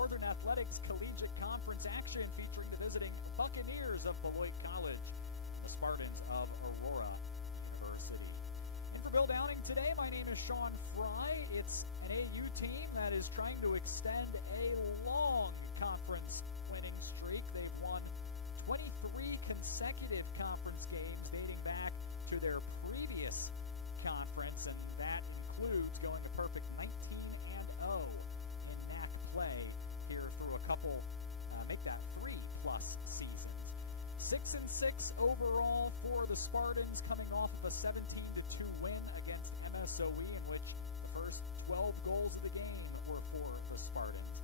Northern Athletics Collegiate Conference action featuring the visiting Buccaneers of Beloit College, and the Spartans of Aurora University. And for Bill Downing today, my name is Sean Fry. It's an AU team that is trying to extend a long conference winning streak. They've won 23 consecutive conference games dating back to their previous conference, and that includes going a perfect 19-0 in NAC play here through a couple, make that 3+ seasons. 6-6 overall for the Spartans, coming off of a 17-2 win against MSOE, in which the first 12 goals of the game were for the Spartans.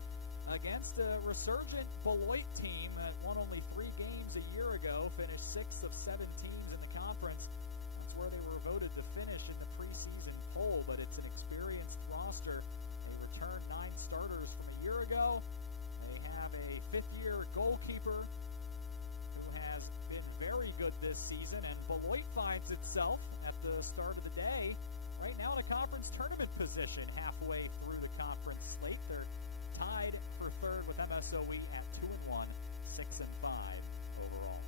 Against a resurgent Beloit team that won only 3 games a year ago, finished 6 of 7 teams in the conference. That's where they were voted to finish in the preseason poll, but it's an experienced roster. They returned 9 starters from a year ago. They have a 5th-year goalkeeper who has been very good this season, and Beloit finds itself at the start of the day right now in a conference tournament position halfway through the conference slate. They're tied for 3rd with MSOE at 2-1, 6-5 overall.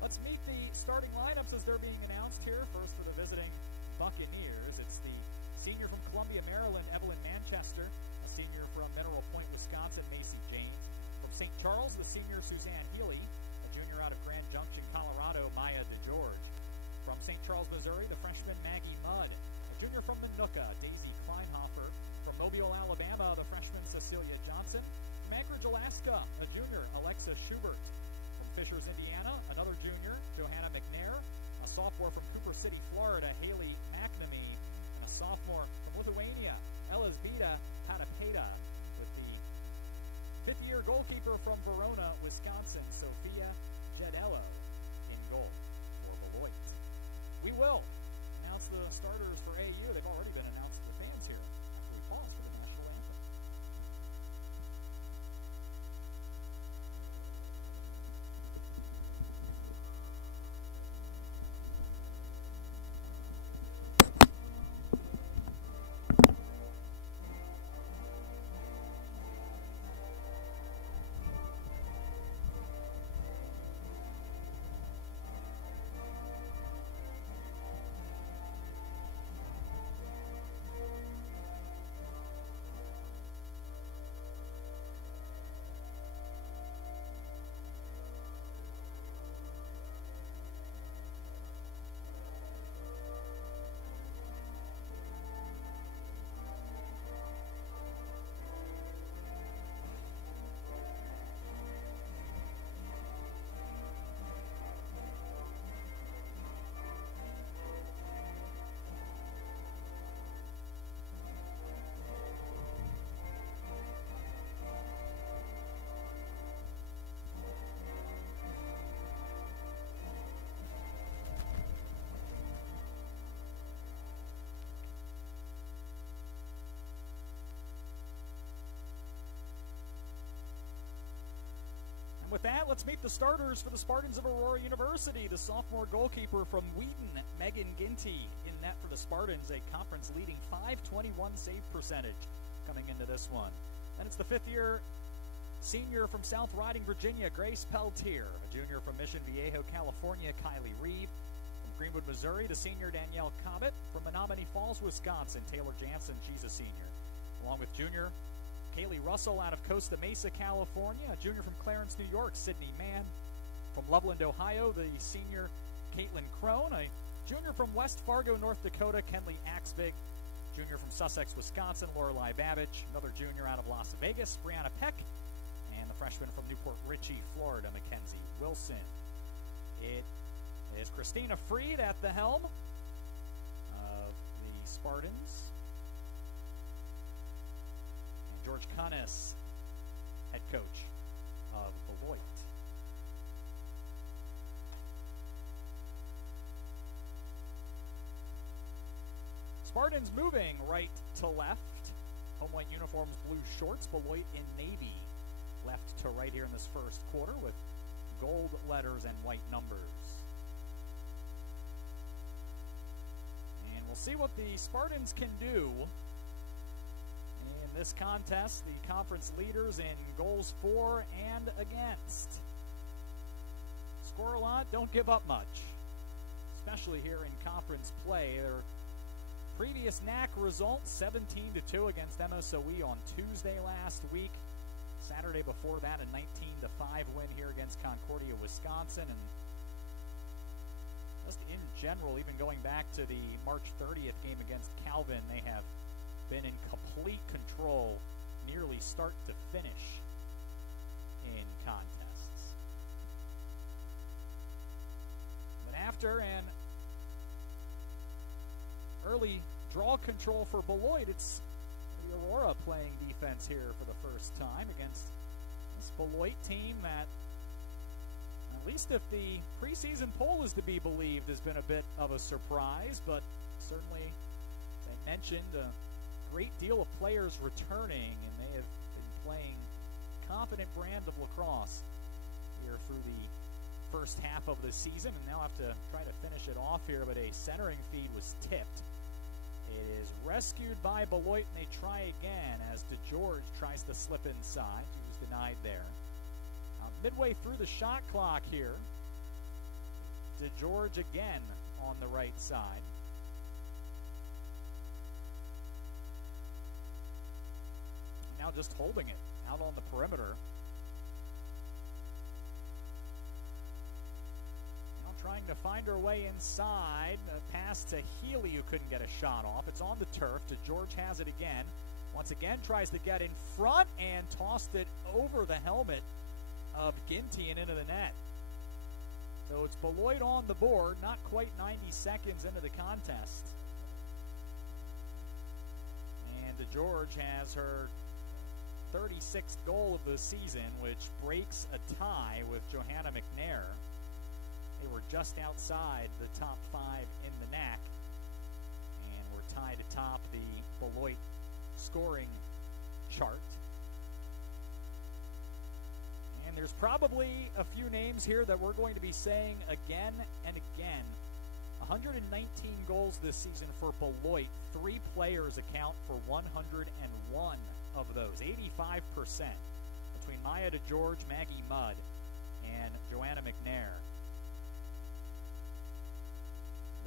Let's meet the starting lineups as they're being announced here. First for the visiting Buccaneers, it's the senior from Columbia, Maryland, Evelyn Manchester, a senior from Mineral Point, Wisconsin, Macy James. From St. Charles, the senior Suzanne Healy, a junior out of Grand Junction, Colorado, Maya DeGeorge. From St. Charles, Missouri, the freshman Maggie Mudd, a junior from Minooka, Daisy Kleinhofer. From Mobile, Alabama, the freshman Cecilia Johnson. From Anchorage, Alaska, a junior, Alexa Schubert. From Fishers, Indiana, another junior, Johanna McNair. A sophomore from Cooper City, Florida, Haley McNamee. And a sophomore from Lithuania, Elizabeta Patapeta, with the 5th-year goalkeeper from Verona, Wisconsin, Sophia Jedello, in goal for Beloit. We will announce the starters for AU. They've already been announced to the fans here after we pause for the national anthem. With that, let's meet the starters for the Spartans of Aurora University. The sophomore goalkeeper from Wheaton, Megan Ginty, in net for the Spartans, a conference-leading .521 save percentage coming into this one. Then it's the 5th-year senior from South Riding, Virginia, Grace Peltier. A junior from Mission Viejo, California, Kylie Reeve. From Greenwood, Missouri, the senior Danielle Cobbett. From Menominee Falls, Wisconsin, Taylor Jansen, she's a senior. Along with junior Kaylee Russell out of Costa Mesa, California. A junior from Clarence, New York, Sydney Mann. From Loveland, Ohio, the senior Caitlin Crone. A junior from West Fargo, North Dakota, Kenley Axvig. Junior from Sussex, Wisconsin, Lorelei Babbage. Another junior out of Las Vegas, Brianna Peck. And the freshman from Newport Richey, Florida, Mackenzie Wilson. It is Christina Freed at the helm of the Spartans. George Cunnis, head coach of Beloit. Spartans moving right to left. Home white uniforms, blue shorts. Beloit in navy, left to right here in this first quarter with gold letters and white numbers. And we'll see what the Spartans can do in this contest, the conference leaders in goals for and against. Score a lot, don't give up much, especially here in conference play. Their previous NAC results, 17-2 against MSOE on Tuesday last week. Saturday before that, a 19-5 win here against Concordia, Wisconsin. And just in general, even going back to the March 30th game against Calvin, they have been in complete control nearly start to finish in contests. But after an early draw control for Beloit, it's the Aurora playing defense here for the first time against this Beloit team that, at least if the preseason poll is to be believed, has been a bit of a surprise, but certainly, as I mentioned, a great deal of players returning, and they have been playing confident brand of lacrosse here through the first half of the season, and now have to try to finish it off here, but a centering feed was tipped. It is rescued by Beloit, and they try again as DeGeorge tries to slip inside. He was denied there. Midway through the shot clock here, DeGeorge again on the right side. Now just holding it out on the perimeter. Now trying to find her way inside. A pass to Healy, who couldn't get a shot off. It's on the turf. DeGeorge has it again. Once again tries to get in front and tossed it over the helmet of Ginty and into the net. So it's Beloit on the board, not quite 90 seconds into the contest. And DeGeorge has her 36th goal of the season, which breaks a tie with Johanna McNair. They were just outside the top 5 in the NAC, and were tied atop the Beloit scoring chart. And there's probably a few names here that we're going to be saying again and again. 119 goals this season for Beloit. 3 players account for 101 of those, 85%, between Maya DeGeorge, Maggie Mudd, and Joanna McNair.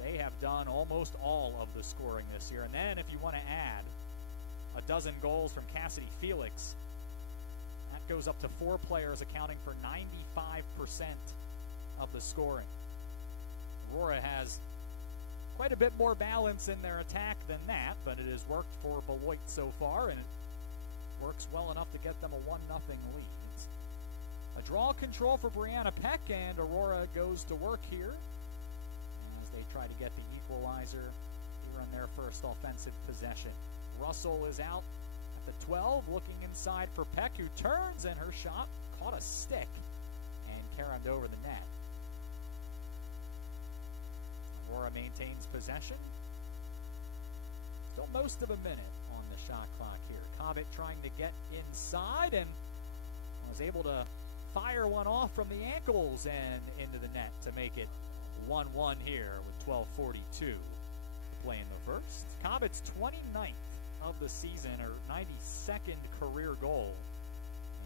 They have done almost all of the scoring this year. And then if you want to add a dozen goals from Cassidy Felix, that goes up to 4 players accounting for 95% of the scoring. Aurora has quite a bit more balance in their attack than that, but it has worked for Beloit so far, and it works well enough to get them a 1-0 lead. It's a draw control for Brianna Peck, and Aurora goes to work here as they try to get the equalizer here on their first offensive possession. Russell is out at the 12, looking inside for Peck, who turns, and her shot caught a stick and carried over the net. Aurora maintains possession. Still most of a minute on the shot clock here. Cobbett trying to get inside and was able to fire one off from the ankles and into the net to make it 1-1 here with 12:42 to play in the first. Cobbett's 29th of the season, her 92nd career goal,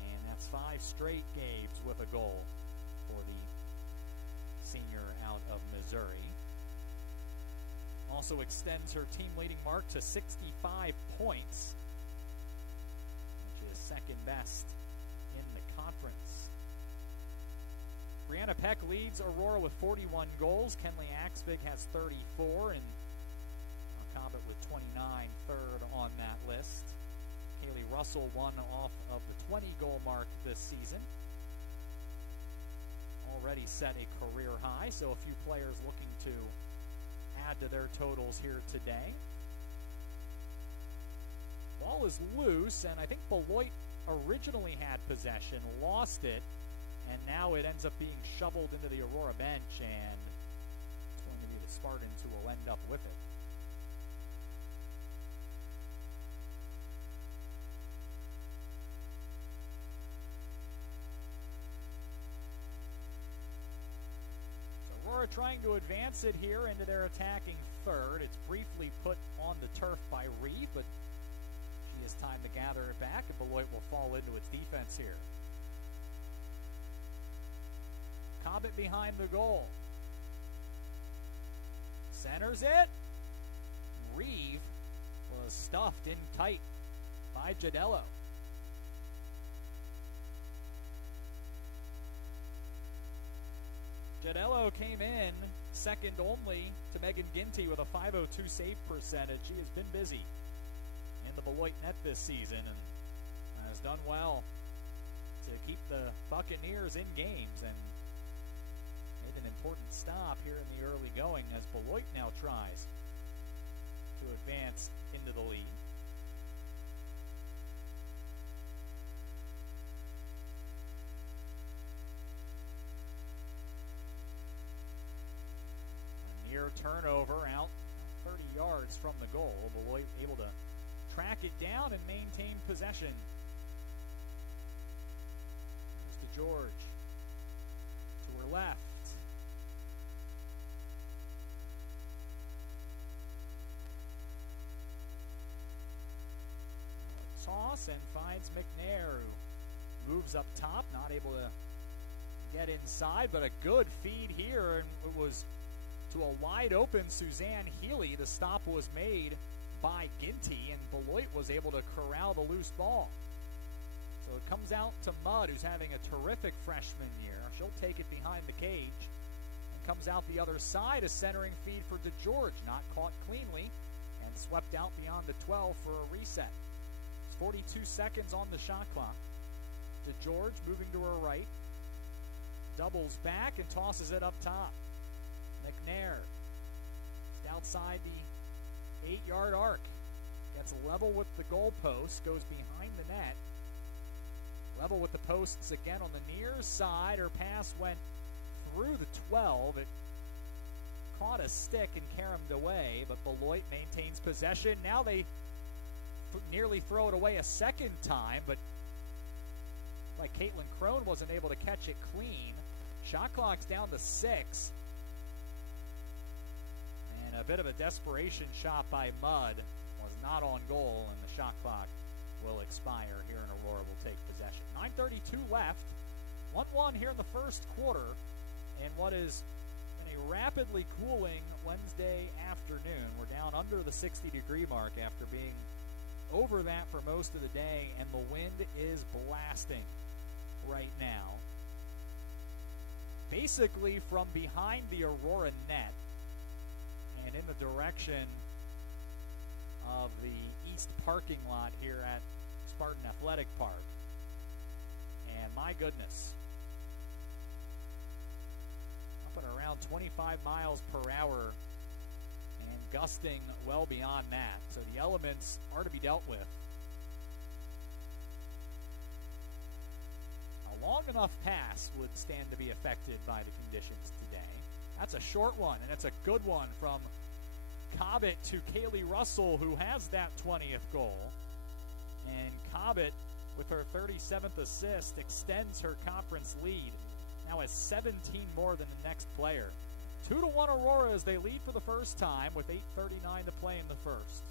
and that's 5 straight games with a goal for the senior out of Missouri. Also extends her team leading mark to 65 points, which is second best in the conference. Brianna Peck leads Aurora with 41 goals. Kenley Axvig has 34, and Cobbett with 29, third on that list. Haley Russell one off of the 20-goal mark this season. Already set a career high, so a few players looking to add to their totals here today. Ball is loose, and I think Beloit originally had possession, lost it, and now it ends up being shoveled into the Aurora bench, and it's going to be the Spartans who will end up with it. Aurora trying to advance it here into their attacking third. It's briefly put on the turf by Reed, but she has time to gather it back, and Beloit will fall into its defense here. Cobbett behind the goal. Centers it. Reeve was stuffed in tight by Gidello. Gidello came in second only to Megan Ginty with a .502 save percentage. She has been busy in the Beloit net this season and has done well to keep the Buccaneers in games and made an important stop here in the early going as Beloit now tries to advance into the lead. A near turnover out 30 yards from the goal. Beloit able to track it down and maintain possession. Here's to George. To her left. Toss and finds McNair, who moves up top, not able to get inside, but a good feed here, and it was to a wide open Suzanne Healy. The stop was made by Ginty, and Beloit was able to corral the loose ball. So it comes out to Mudd, who's having a terrific freshman year. She'll take it behind the cage, and comes out the other side, a centering feed for DeGeorge, not caught cleanly, and swept out beyond the 12 for a reset. 42 seconds on the shot clock. DeGeorge moving to her right. Doubles back and tosses it up top. McNair just outside the 8-yard arc. Gets level with the goalpost. Goes behind the net. Level with the posts again on the near side. Her pass went through the 12. It caught a stick and caromed away, but Beloit maintains possession. Now they nearly throw it away a second time, but like Caitlin Crone wasn't able to catch it clean. Shot clock's down to 6. And a bit of a desperation shot by Mudd was not on goal, and the shot clock will expire here, and Aurora will take possession. 9:32 left. 1-1 here in the first quarter, and what is in a rapidly cooling Wednesday afternoon. We're down under the 60-degree mark after being over that for most of the day, and the wind is blasting right now. Basically from behind the Aurora net and in the direction of the east parking lot here at Spartan Athletic Park. And my goodness, up and around 25 miles per hour and gusting well beyond that. So the elements are to be dealt with. A long enough pass would stand to be affected by the conditions today. That's a short one, and it's a good one from Cobbett to Kaylee Russell, who has that 20th goal. And Cobbett, with her 37th assist, extends her conference lead. Now has 17 more than the next player. 2-1 Aurora as they lead for the first time with 8:39 to play in the first.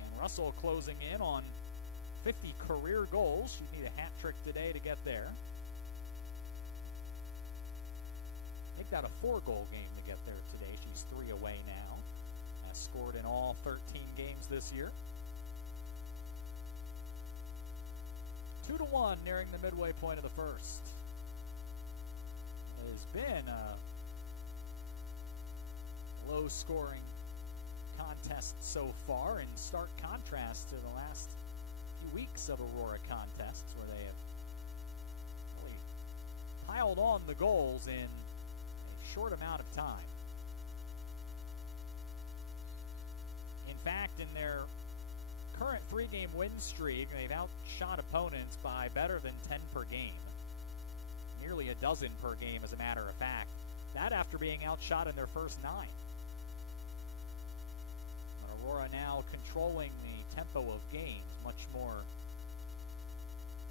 And Russell closing in on 50 career goals. She'd need a hat trick today to get there. Make that a 4-goal game to get there today. She's 3 away now. Has scored in all 13 games this year. 2-1 nearing the midway point of the first. It has been a low-scoring contest so far, in stark contrast to the last few weeks of Aurora contests, where they have really piled on the goals in a short amount of time. In fact, in their current 3-game win streak, they've outshot opponents by better than 10 per game. Nearly a dozen per game, as a matter of fact. That after being outshot in their first 9. But Aurora now controlling the tempo of games much more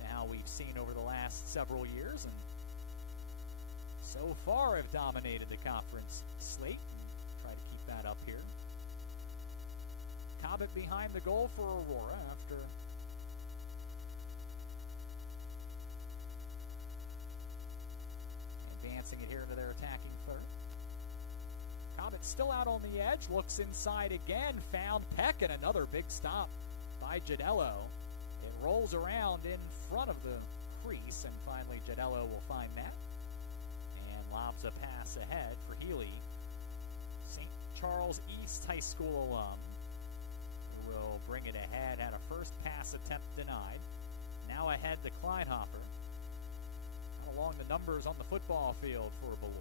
than how we've seen over the last several years. And so far have dominated the conference slate. Try to keep that up here. Cobbett behind the goal for Aurora after advancing it here to their attacking third. Cobbett still out on the edge, looks inside again, found Peck, and another big stop by Gidello. It rolls around in front of the crease, and finally Gidello will find that and lobs a pass ahead for Healy. St. Charles East High School alum who will bring it ahead, had a first pass attempt denied. Now ahead to Kleinhopper. Along the numbers on the football field for Beloit.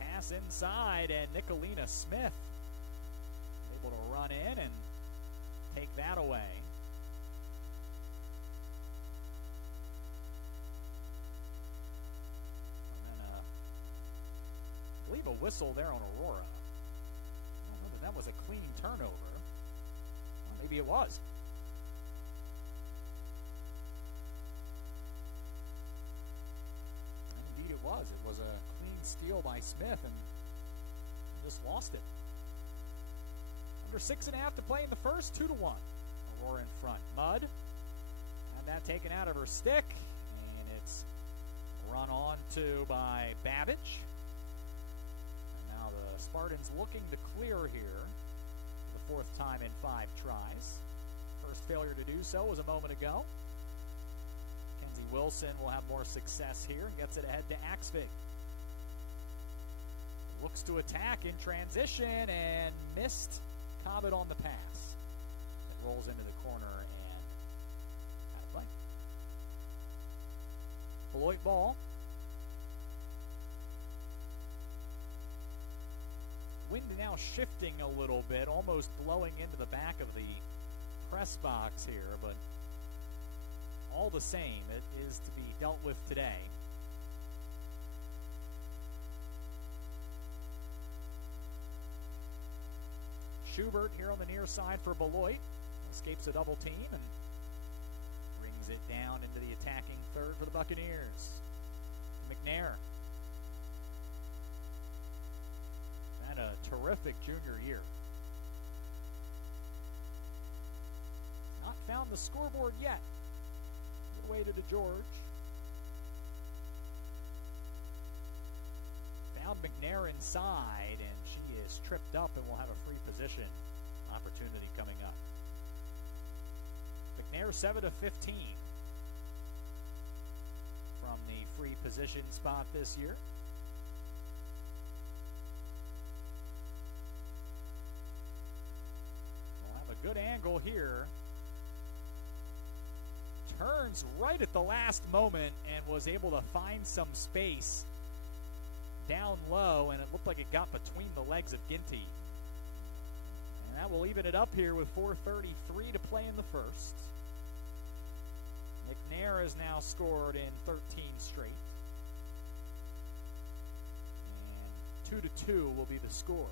A pass inside, and Nicolina Smith able to run in and take that away. I believe a whistle there on Aurora. I don't know that that was a clean turnover. Well, maybe it was. And indeed it was. It was a clean steal by Smith and just lost it. Under 6.5 to play in the first, 2-1. Aurora in front. Mudd had that taken out of her stick, and it's run on to by Babbage. Now the Spartans looking to clear here for the fourth time in 5 tries. First failure to do so was a moment ago. Kenzie Wilson will have more success here and gets it ahead to Axvig. Looks to attack in transition and missed Cobbett on the pass. It rolls into the corner and out of play. Beloit ball. Wind now shifting a little bit, almost blowing into the back of the press box here, but all the same, it is to be dealt with today. Schubert here on the near side for Beloit. Escapes a double team and brings it down into the attacking third for the Buccaneers. McNair. Had a terrific junior year. Not found the scoreboard yet. Good way to DeGeorge. Found McNair inside, and she is tripped up and will have a free position opportunity coming up. McNair 7 of 15 from the free position spot this year. We'll have a good angle here. Turns right at the last moment and was able to find some space down low, and it looked like it got between the legs of Ginty. And that will even it up here with 4:33 to play in the first. McNair has now scored in 13 straight. And 2-2 will be the score.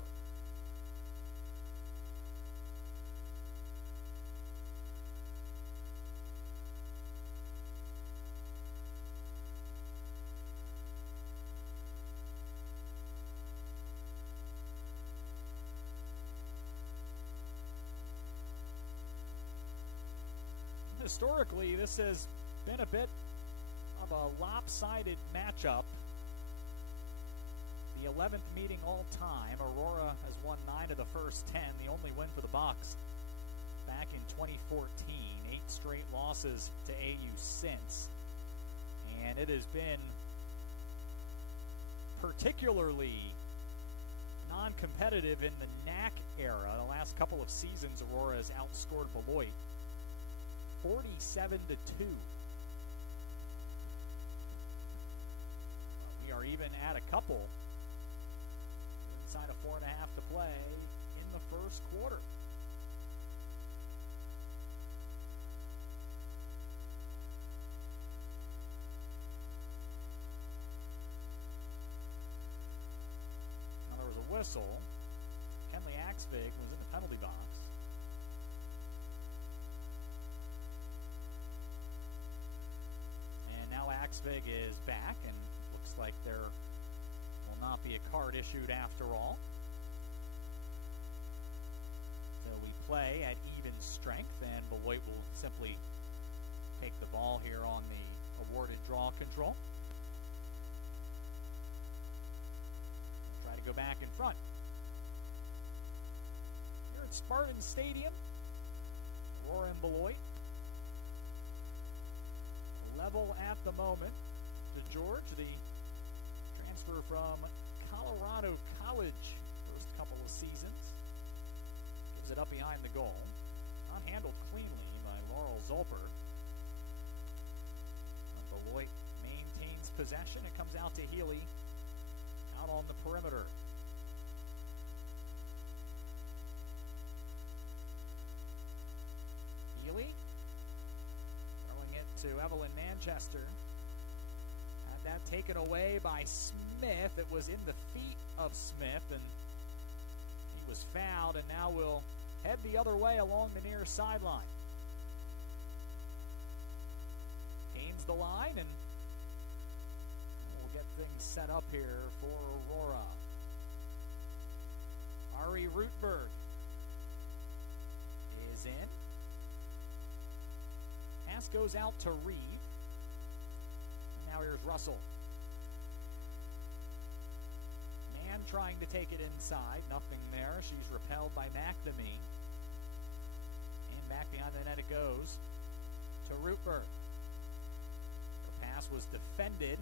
Historically, this has been a bit of a lopsided matchup. The 11th meeting all time. Aurora has won 9 of the first 10, the only win for the Bucks back in 2014. 8 straight losses to AU since. And it has been particularly non-competitive in the NAC era. The last couple of seasons, Aurora has outscored Beloit 47-2. We are even at a couple inside of 4.5 to play in the first quarter. whistle. Kenley Axvig was in the penalty box. And now Axvig is back, and looks like there will not be a card issued after all. So we play at even strength, and Beloit will simply take the ball here on the awarded draw control. We'll try to go back in front. Here at Spartan Stadium, Aurora and Beloit. Level at the moment. To George, the transfer from Colorado College, first couple of seasons. Gives it up behind the goal. Not handled cleanly by Laurel Zolper. Beloit maintains possession. It comes out to Healy out on the perimeter. Healy throwing it to Evelyn Manchester. Had that taken away by Smith. It was in the feet of Smith, and he was fouled, and now will head the other way along the near sideline. Gains the line, and we'll get things set up here for Aurora. Ari Rootberg is in. Pass goes out to Reeve. And now here's Russell. Mann trying to take it inside. Nothing there. She's repelled by McNamee. And back behind the net it goes to Rootberg. Pass was defended.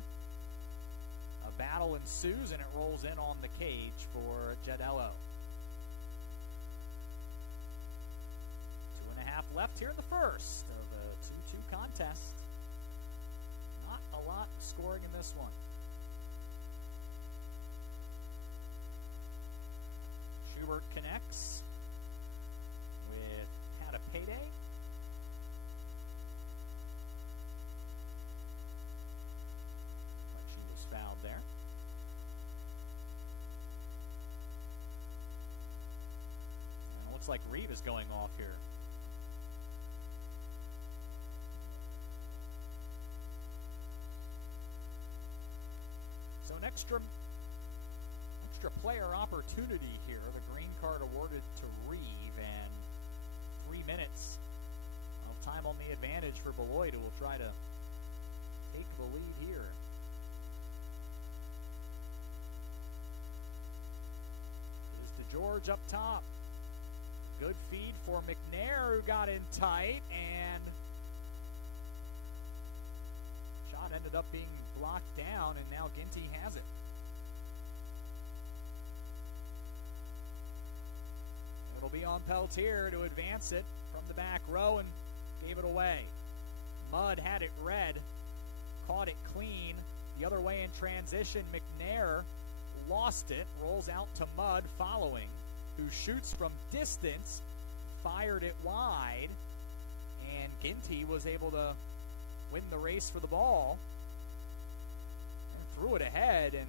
A battle ensues, and it rolls in on the cage for Giardello. 2.5 left here in the first of a 2-2 contest. Not a lot scoring in this one. Schubert connects with Hadapede. Fouled there. And it looks like Reeve is going off here. So an extra player opportunity here. The green card awarded to Reeve, and 3 minutes of time on the advantage for Beloit, who will try to take the lead here. George up top. Good feed for McNair, who got in tight, and shot ended up being blocked down, and now Ginty has it. It'll be on Peltier to advance it from the back row, and gave it away. Mudd had it red, caught it clean. The other way in transition, McNair lost it, rolls out to Mudd following, who shoots from distance, fired it wide, and Ginty was able to win the race for the ball and threw it ahead and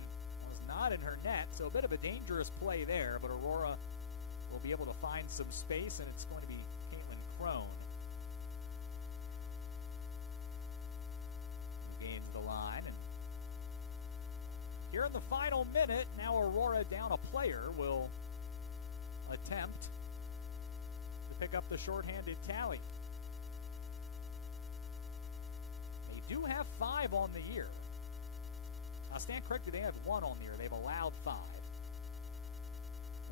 was not in her net, so a bit of a dangerous play there, but Aurora will be able to find some space, and it's going to be Caitlin Crone who gains the line. And here in the final minute, now Aurora down a player will attempt to pick up the shorthanded tally. They do have 5 on the year. Now, stand corrected, they have 1 on the year. They've allowed 5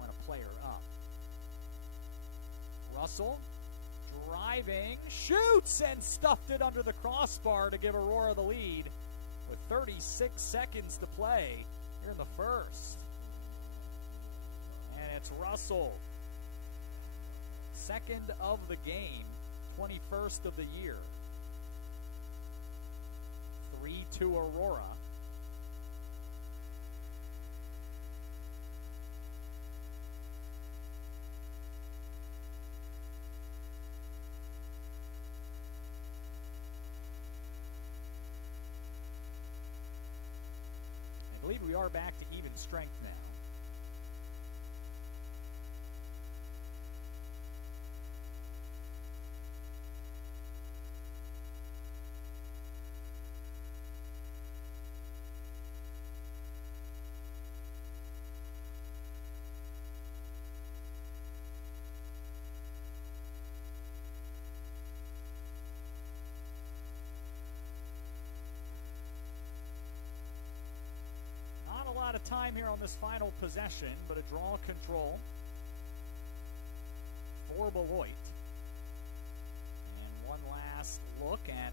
when a player up. Russell driving, shoots, and stuffed it under the crossbar to give Aurora the lead with 36 seconds to play here in the first. And it's Russell. Second of the game, 21st of the year. 3-2 Aurora. I believe we are back to even strength now. lot of time here on this final possession, but a draw control for Beloit. And one last look at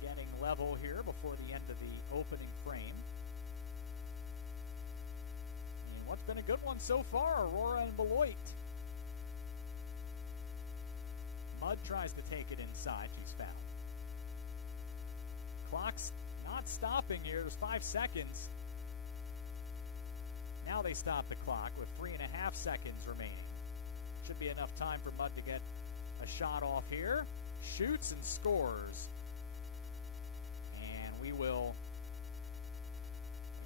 getting level here before the end of the opening frame. And what's been a good one so far, Aurora and Beloit. Mudd tries to take it inside. She's fouled. Clock's not stopping here. There's 5 seconds. Now they stop the clock with 3.5 seconds remaining. Should be enough time for Mudd to get a shot off here. Shoots and scores. And we will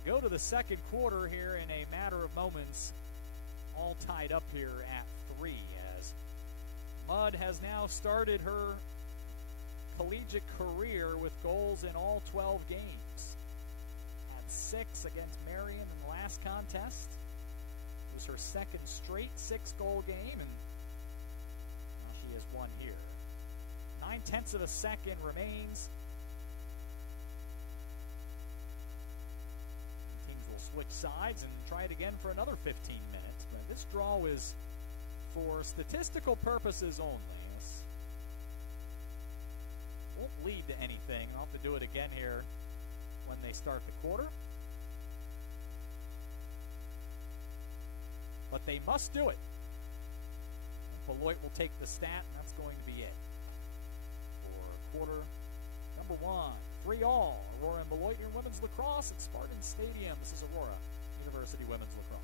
go to the second quarter here in a matter of moments. All tied up here at 3 as Mudd has now started her collegiate career with goals in all 12 games. Had 6 against Marion in the last contest. It was her second straight 6-goal game, and now she has one here. 9/10 of a second remains. Teams will switch sides and try it again for another 15 minutes, but this draw is for statistical purposes only. This won't lead to anything. I'll have to do it again here when they start the quarter. But they must do it. Beloit will take the stat, and that's going to be it for quarter number 1. 3-all. Aurora and Beloit in women's lacrosse at Spartan Stadium. This is Aurora University Women's Lacrosse.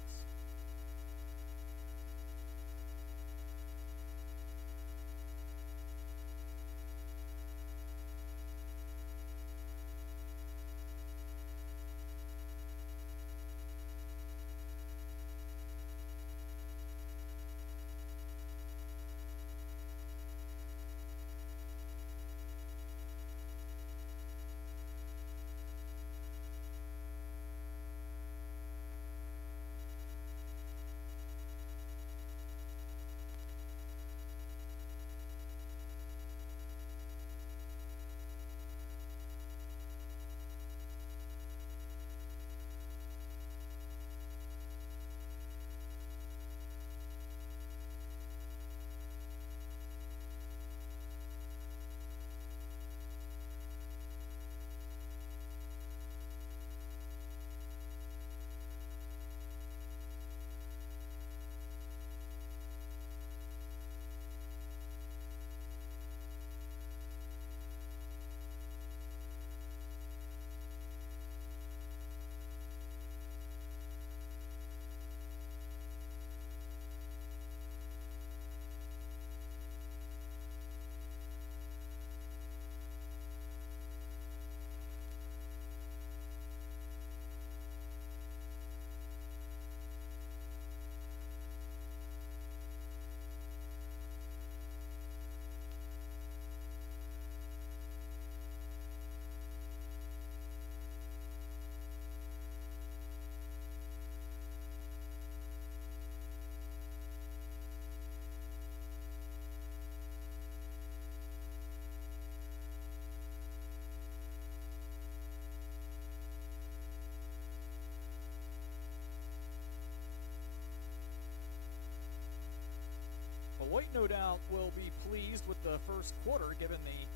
Beloit, no doubt, will be pleased with the first quarter, given the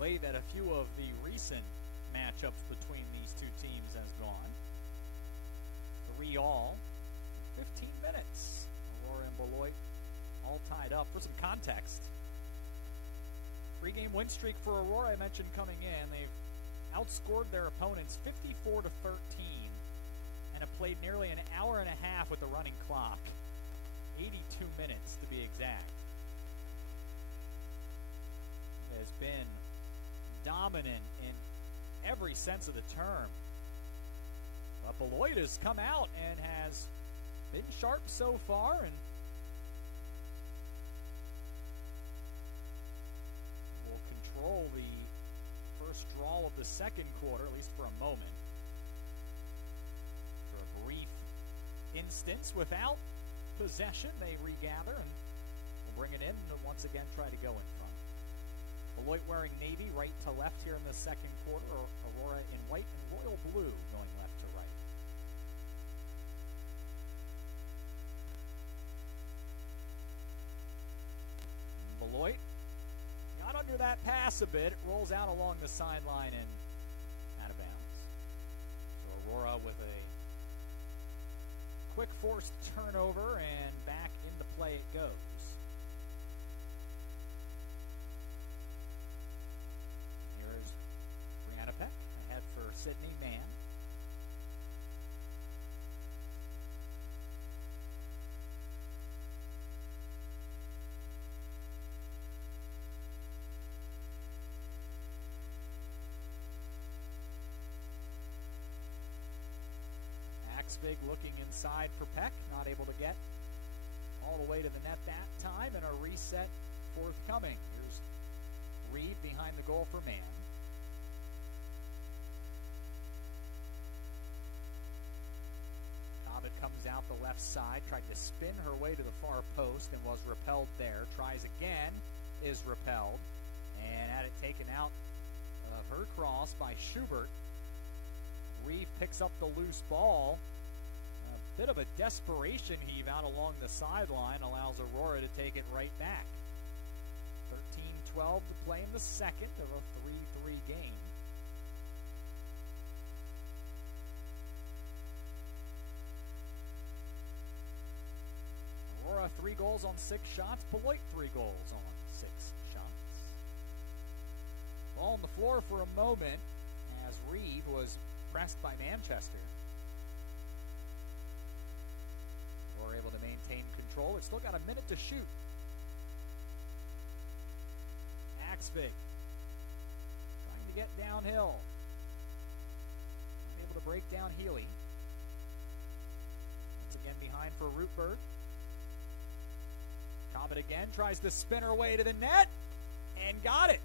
way that a few of the recent matchups between these two teams has gone. 3-all, 15 minutes. Aurora and Beloit all tied up. For some context, 3-game win streak for Aurora, I mentioned coming in. They've outscored their opponents 54-13 and have played nearly an hour and a half with the running clock. 82 minutes to be exact. It has been dominant in every sense of the term. But Beloit has come out and has been sharp so far, and will control the first draw of the second quarter, at least for a moment. For a brief instance without possession, they regather and will bring it in and once again try to go in front. Beloit wearing navy right to left here in the second quarter. Aurora in white and royal blue going left to right. that pass a bit. It rolls out along the sideline and out of bounds. So Aurora with a quick forced turnover, and back into play it goes. Here's Brianna Peck ahead for Sydney Mann. Big looking inside for Peck, not able to get all the way to the net that time, and a reset forthcoming. Here's Reed behind the goal for Mann. Cobbett comes out the left side, tried to spin her way to the far post and was repelled there. Tries again, is repelled, and had it taken out of her cross by Schubert. Reed picks up the loose ball. Bit of a desperation heave out along the sideline allows Aurora to take it right back. 13-12 to play in the second of a 3-3 game. Aurora 3 goals on 6 shots. Beloit 3 goals on 6 shots. Ball on the floor for a moment as Reed was pressed by Manchester. We're able to maintain control. It's still got a minute to shoot. Axvig trying to get downhill. Unable to break down Healy. Once again behind for Rootberg. Cobbett again tries to spin her way to the net and got it.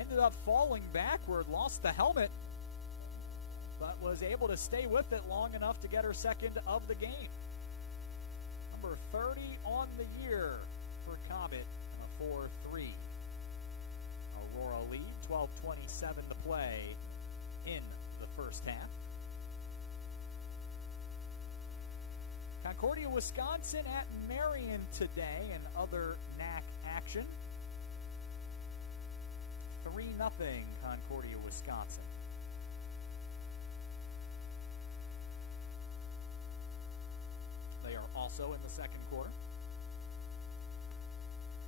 Ended up falling backward, lost the helmet, but was able to stay with it long enough to get her second of the game. Number 30 on the year for Cobbett, and a 4-3. Aurora lead, 12:27 to play in the first half. Concordia, Wisconsin at Marion today, and other NAC action. 3-0 Concordia, Wisconsin. They are also in the second quarter.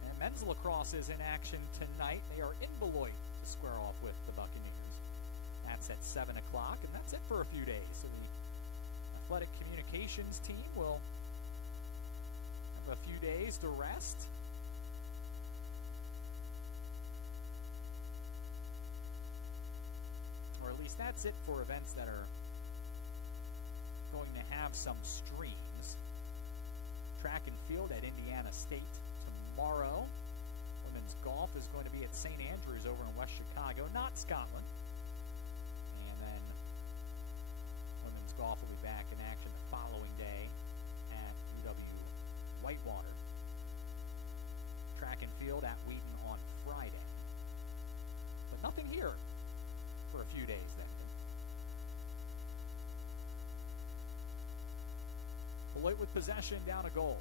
And men's lacrosse is in action tonight. They are in Beloit to square off with the Buccaneers. That's at 7 o'clock, and that's it for a few days. So the athletic communications team will have a few days to rest. Or at least that's it for events that are going to have some streams. Track and field at Indiana State tomorrow. Women's golf is going to be at St. Andrews over in West Chicago, not Scotland. And then women's golf will be back in action the following day at UW Whitewater. Track and field at Wheaton on Friday. But nothing here for a few days then. Beloit with possession, down a goal.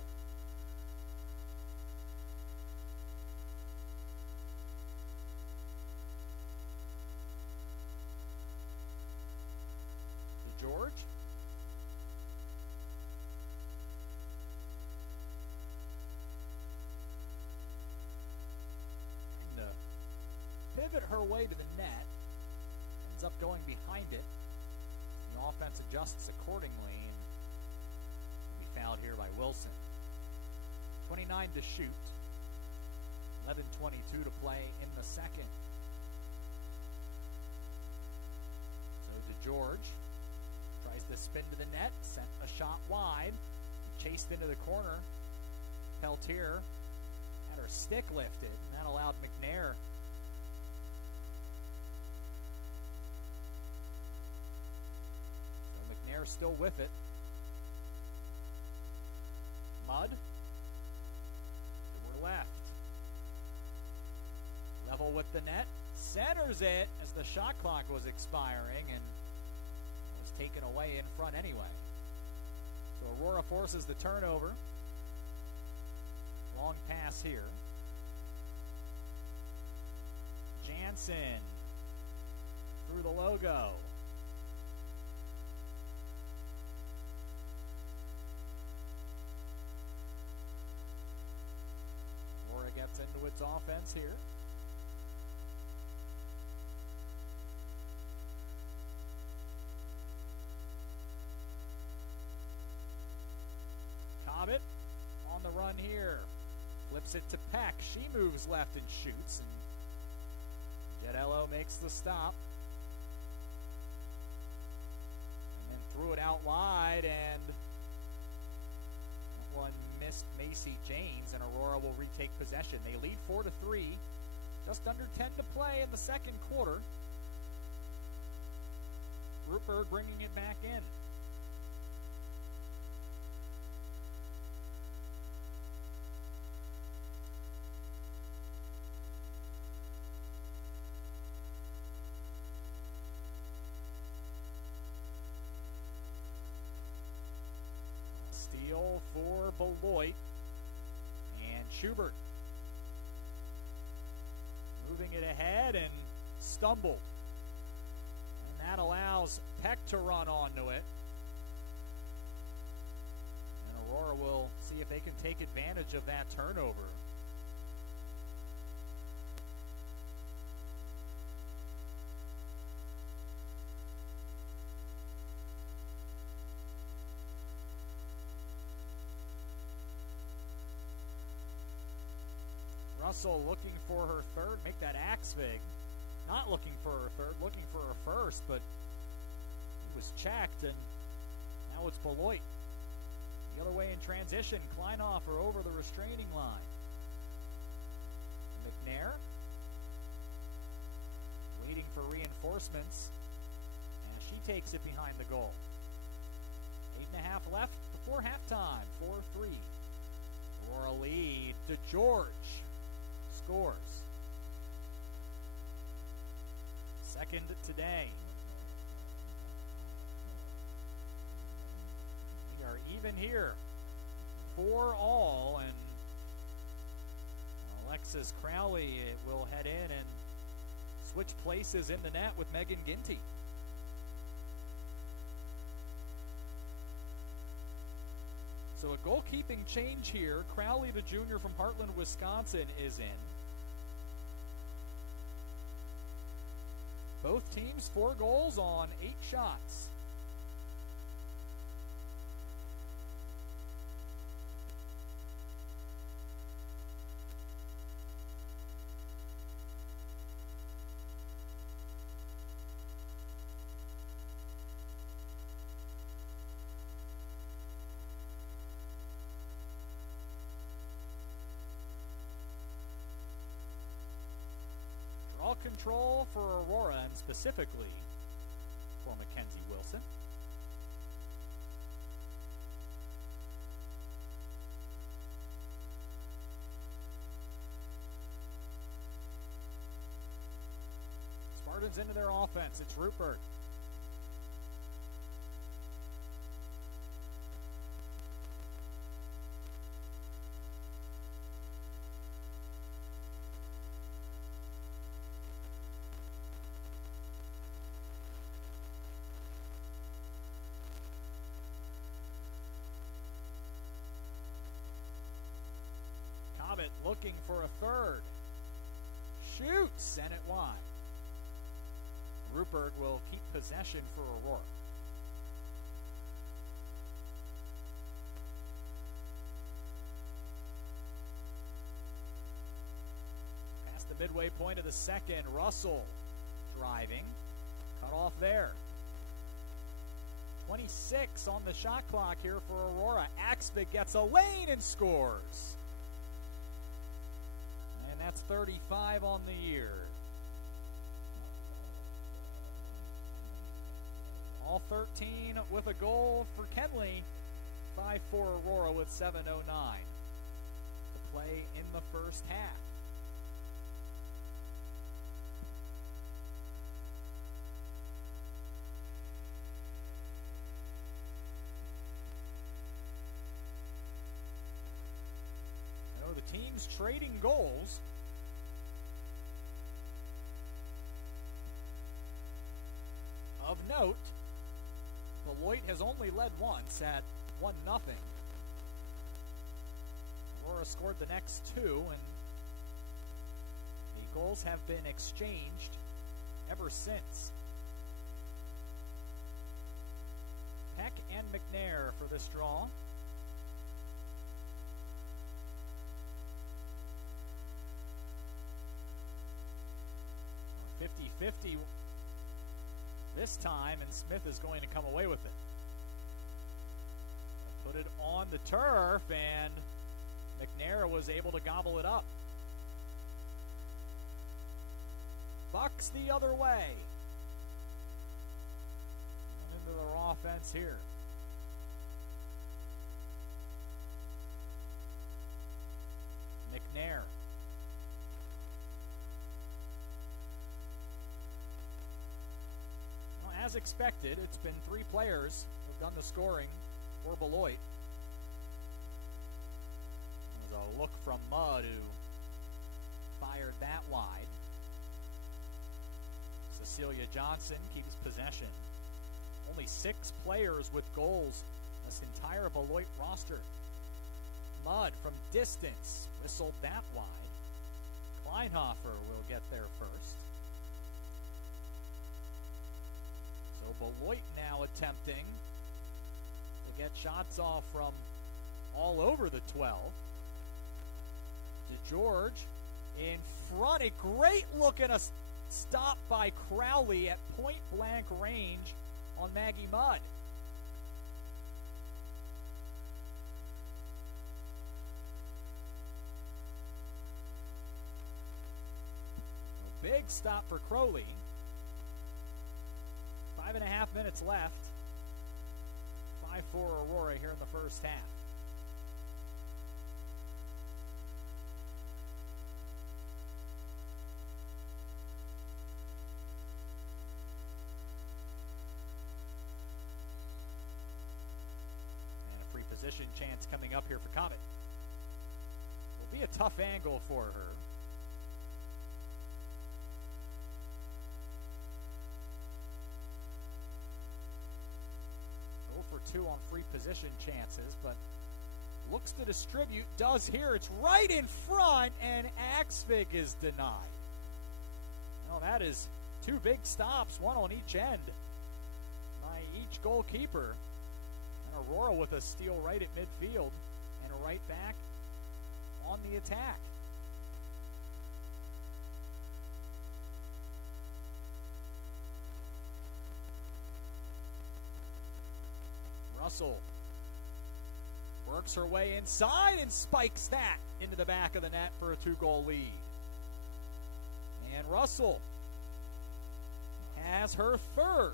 To George. And pivot her way to the net. Ends up going behind it. The offense adjusts accordingly. Fouled here by Wilson. 29 to shoot. 11:22 to play in the second. So to George. Tries to spin to the net. Sent a shot wide. Chased into the corner. Peltier had her stick lifted. And that allowed McNair. So McNair still with it. Mudd, to her left. Level with the net, centers it as the shot clock was expiring and was taken away in front anyway. So Aurora forces the turnover. Long pass here. Wisconsin through the logo. Aurora gets into its offense here. Cobbett on the run here. Flips it to Peck. She moves left and shoots. And Jedello makes the stop. And then threw it out wide, and that one missed Macy James, and Aurora will retake possession. They lead 4-3. Just under 10 to play in the second quarter. Rupert bringing it back in. Steal for Beloit, and Schubert moving it ahead and stumbled. And that allows Peck to run onto it. And Aurora will see if they can take advantage of that turnover. Russell looking for her third, make that Axvig. Not looking for her third, looking for her first, but he was checked, and now it's Beloit. The other way in transition, Kleinhofer over the restraining line. McNair waiting for reinforcements, and she takes it behind the goal. 8.5 left before halftime, 4-3. Aurora lead to George. Scores. Second today. We are even here. 4-all, and Alexis Crowley will head in and switch places in the net with Megan Ginty. So a goalkeeping change here. Crowley, the junior from Heartland, Wisconsin, is in. Both teams 4 goals on 8 shots. Draw control for Aurora, and specifically for Mackenzie Wilson. Spartans into their offense. It's Rupert. Looking for a third. Shoots, sent it wide. Rupert will keep possession for Aurora. Past the midway point of the second, Russell driving. Cut off there. 26 on the shot clock here for Aurora. Axvig gets a lane and scores. And that's 35 on the year. All 13 with a goal for Kenley. 5 for Aurora with 7:09 to play in the first half. The teams trading goals. note, Beloit has only led once at 1-0. Aurora scored the next two, and the goals have been exchanged ever since. Peck and McNair for this draw. 50-50 this time, and Smith is going to come away with it. Put it on the turf, and McNair was able to gobble it up. Bucks the other way. Into the raw fence here. McNair. Well, as expected, it's been three players who've done the scoring for Beloit. There's a look from Mudd, who fired that wide. Cecilia Johnson keeps possession. Only 6 players with goals in this entire Beloit roster. Mudd from distance whistled that wide. Kleinhofer will get there first. So Beloit now attempting to get shots off from all over the 12. DeGeorge in front. A great look and a stop by Crowley at point-blank range on Maggie Mudd. A big stop for Crowley. 5.5 minutes left. 5-4 Aurora here in the first half. Position chance coming up here for Comet. Will be a tough angle for her. For 2 on free position chances, but looks to distribute, does here. It's right in front, and Axvig is denied. Well, that is 2 big stops, one on each end by each goalkeeper. Aurora with a steal right at midfield and a right back on the attack. Russell works her way inside and spikes that into the back of the net for a 2-goal lead. And Russell has her third.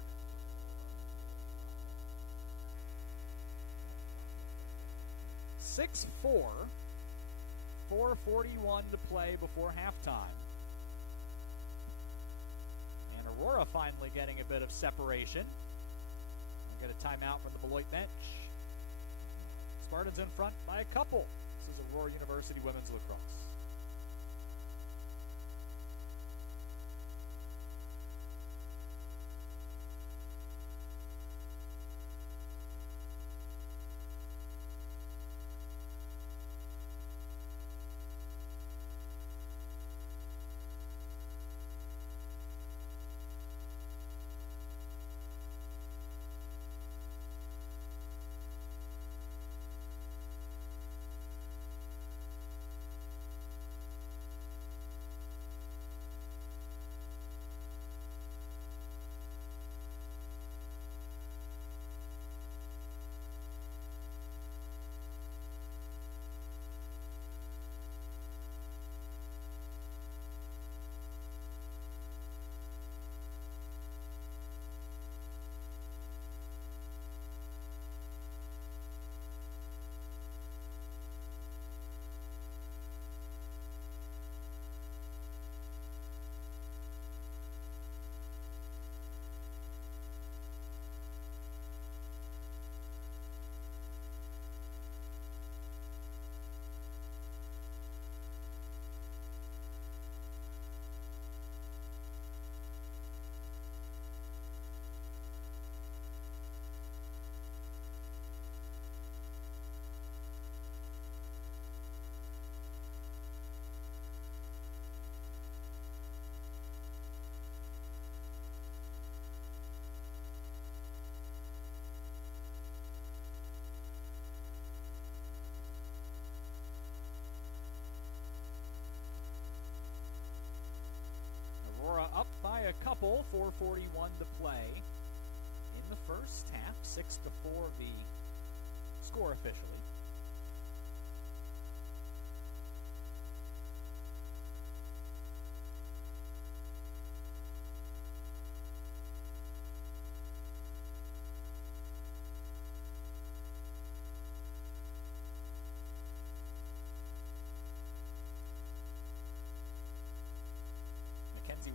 Six 4:41 to play before halftime. And Aurora finally getting a bit of separation. We'll get a timeout from the Beloit bench. Spartans in front by a couple. This is Aurora University Women's Lacrosse. a couple. 4:41 to play in the first half. 6-4 the score officially.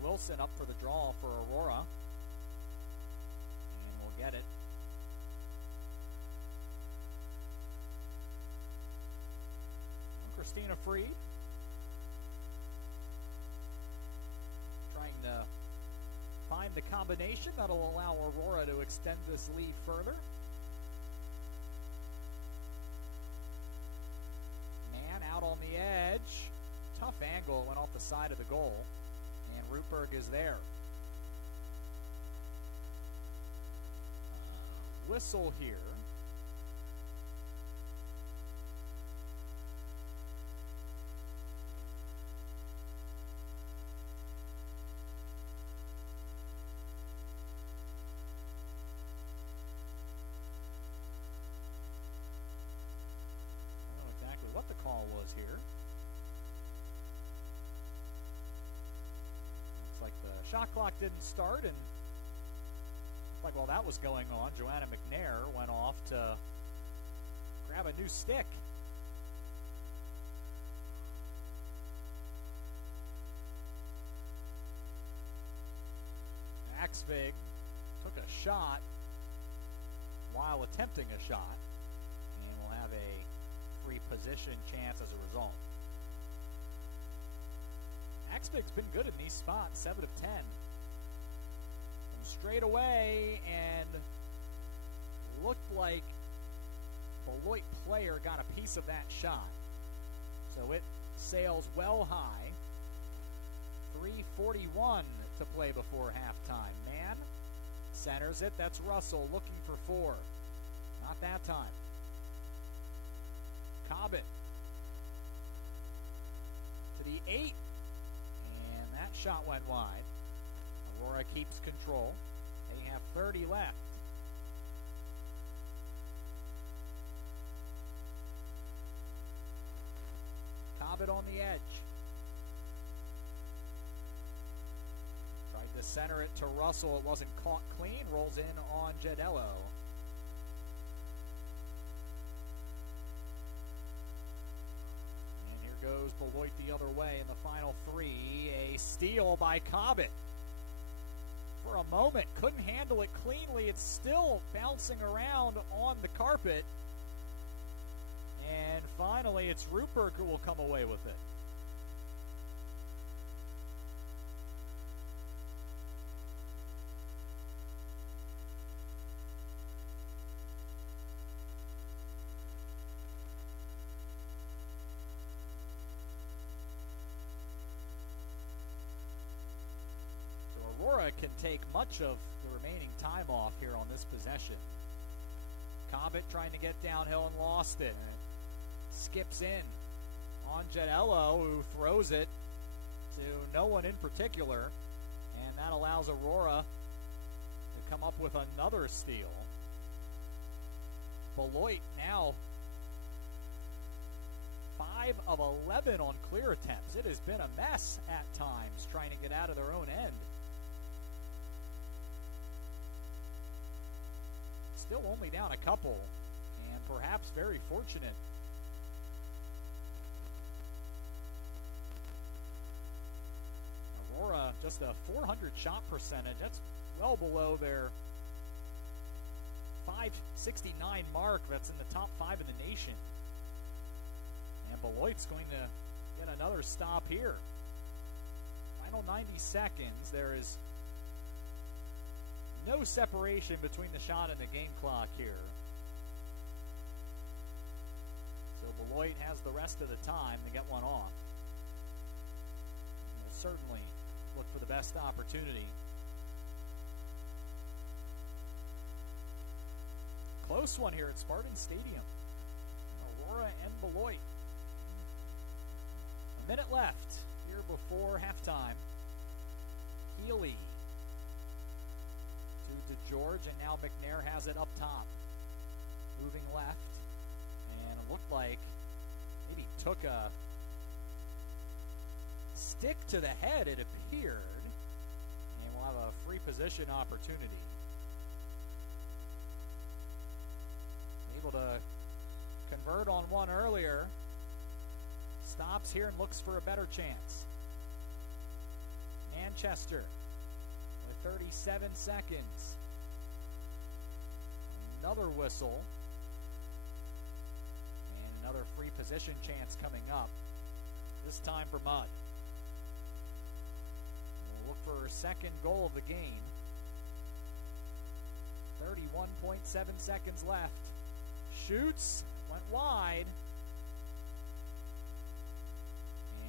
Wilson up for the draw for Aurora. And we'll get it. Christina Freed. Trying to find the combination that'll allow Aurora to extend this lead further. Man out on the edge. Tough angle, went off the side of the goal. And Rupberg is there. Whistle here. I don't know exactly what the call was here. Like the shot clock didn't start, and like while that was going on, Joanna McNair went off to grab a new stick. Axvig took a shot while attempting a shot, and will have a free position chance as a result. Axvig's been good in these spots, 7 of 10. From straight away, and looked like Beloit player got a piece of that shot. So it sails well high. 3:41 to play before halftime. Man centers it. That's Russell looking for 4. Not that time. Cobbett to the 8. That shot went wide. Aurora keeps control. They have 30 left. Cobbett on the edge. Tried to center it to Russell. It wasn't caught clean. Rolls in on Giardello. Goes Beloit the other way in the final 3. A steal by Cobbett. For a moment, couldn't handle it cleanly. It's still bouncing around on the carpet. And finally, it's Rupberg who will come away with it. Aurora can take much of the remaining time off here on this possession. Cobbett trying to get downhill and lost it. And skips in on Giardello, who throws it to no one in particular. And that allows Aurora to come up with another steal. Beloit now 5 of 11 on clear attempts. It has been a mess at times trying to get out of their own end. Still only down a couple, and perhaps very fortunate. Aurora, just a .400 shot percentage. That's well below their .569 mark. That's in the top 5 in the nation. And Beloit's going to get another stop here. Final 90 seconds. There is no separation between the shot and the game clock here. So Beloit has the rest of the time to get one off. We'll certainly look for the best opportunity. Close one here at Spartan Stadium. Aurora and Beloit. A minute left here before halftime. Healy George, and now McNair has it up top. Moving left, and it looked like maybe took a stick to the head, it appeared, and we'll have a free position opportunity. Able to convert on one earlier. Stops here and looks for a better chance. Manchester with 37 seconds. Another whistle. And another free position chance coming up. This time for Mudd. We'll look for her second goal of the game. 31.7 seconds left. Shoots. Went wide.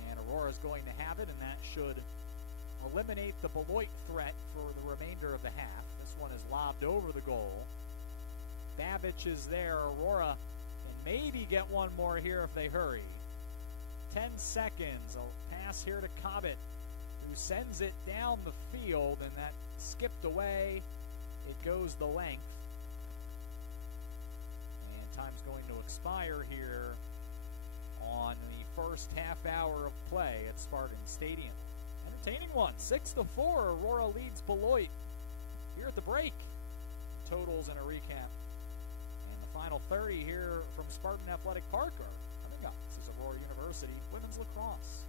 And Aurora's going to have it, and that should eliminate the Beloit threat for the remainder of the half. This one is lobbed over the goal. Babich is there. Aurora can maybe get one more here if they hurry. 10 seconds. A pass here to Cobbett, who sends it down the field, and that skipped away. It goes the length. And time's going to expire here on the first half hour of play at Spartan Stadium. Entertaining one. 6-4. Aurora leads Beloit here at the break. Totals and a recap. And the final 30 here from Spartan Athletic Park are coming up. This is Aurora University Women's Lacrosse.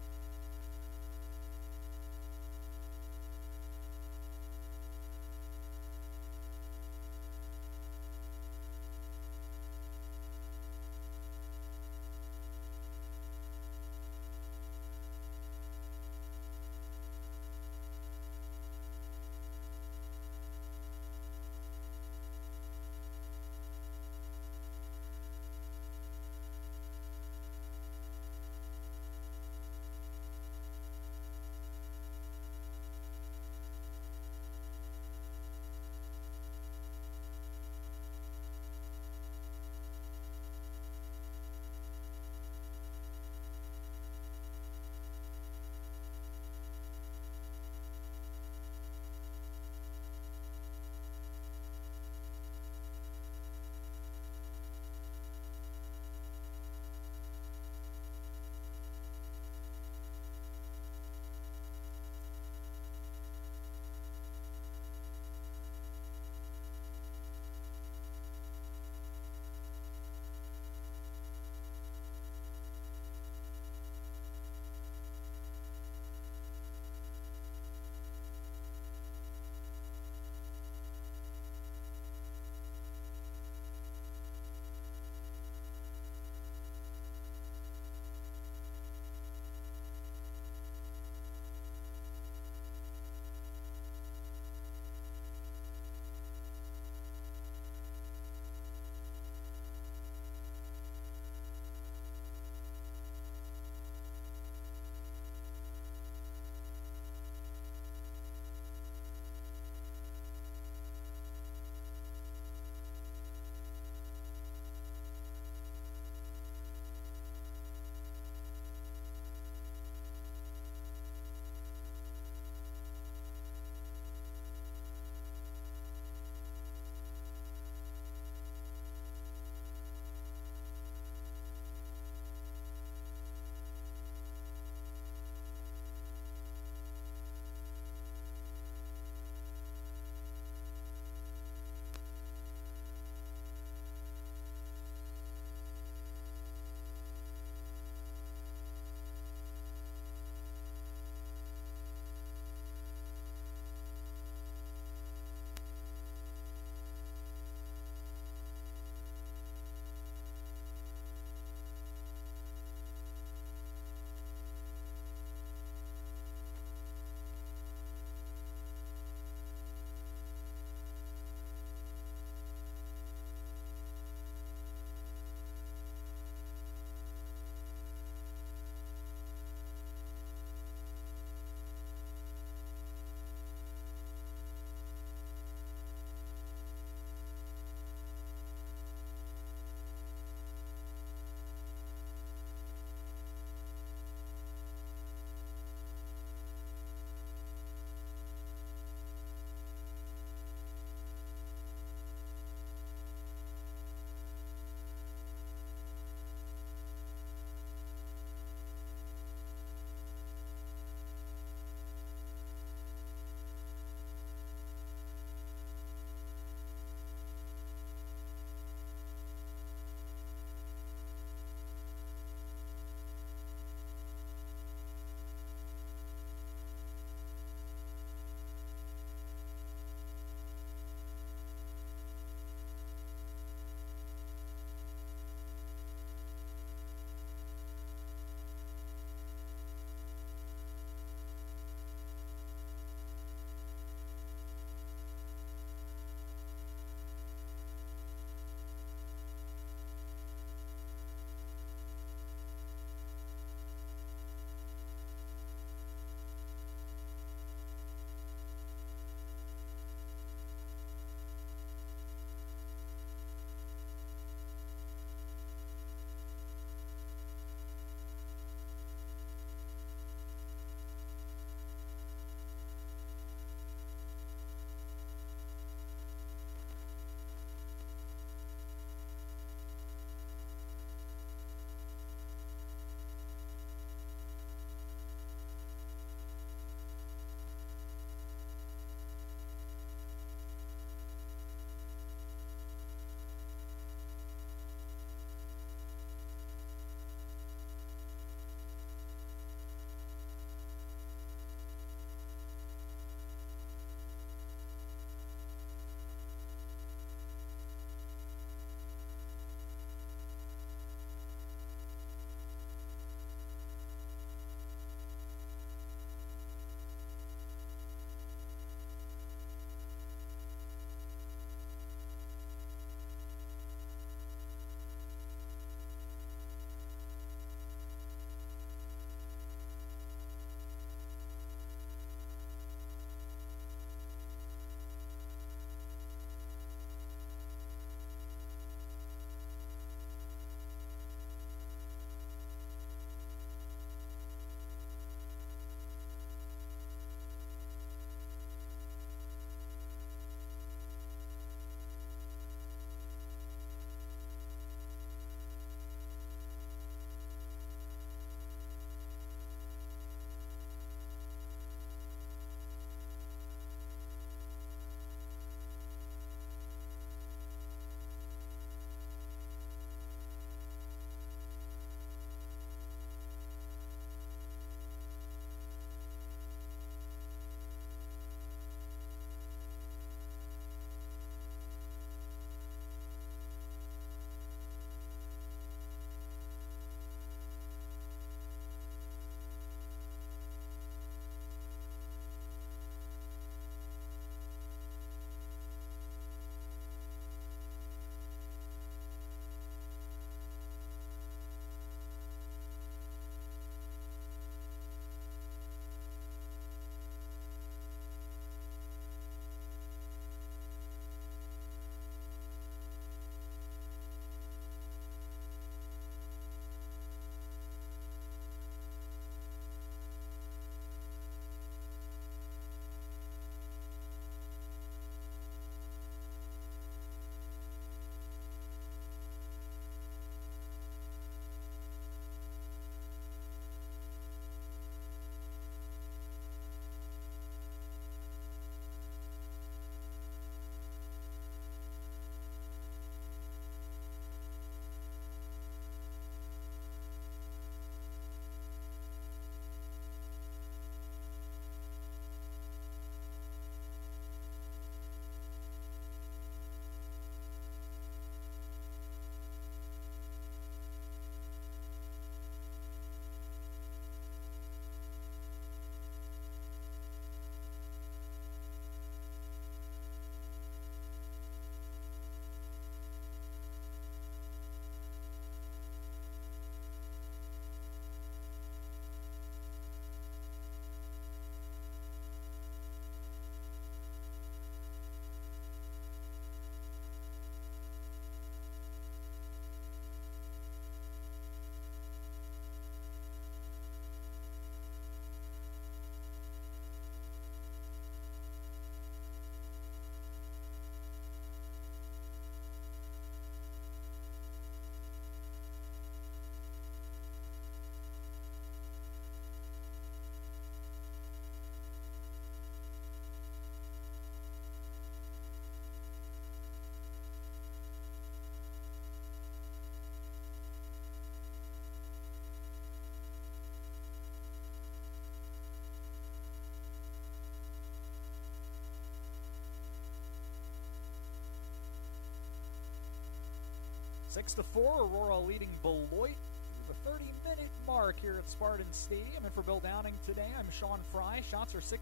6-4, Aurora leading Beloit through the 30-minute mark here at Spartan Stadium. And for Bill Downing today, I'm Sean Fry. Shots are 16-12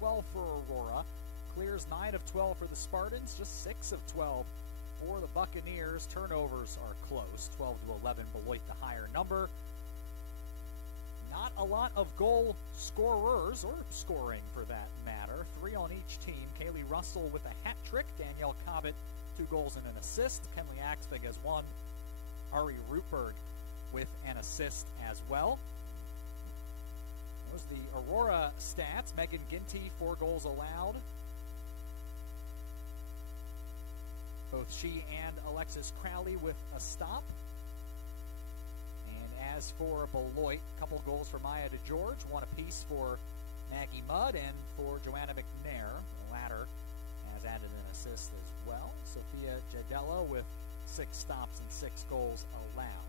for Aurora. Clears 9 of 12 for the Spartans, just 6 of 12 for the Buccaneers. Turnovers are close, 12-11, Beloit the higher number. Not a lot of goal scorers, or scoring for that matter. 3 on each team. Kaylee Russell with a hat trick. Danielle Cobbett, 2 goals and an assist. Kenley Axvig has 1. Ari Rupberg with an assist as well. Those are the Aurora stats. Megan Ginty, 4 goals allowed. Both she and Alexis Crowley with a stop. And as for Beloit, a couple goals for Maya DeGeorge, 1 apiece for Maggie Mudd and for Joanna McNair. The latter has added an assist as well. Sophia Jadella with 6 stops and 6 goals allowed.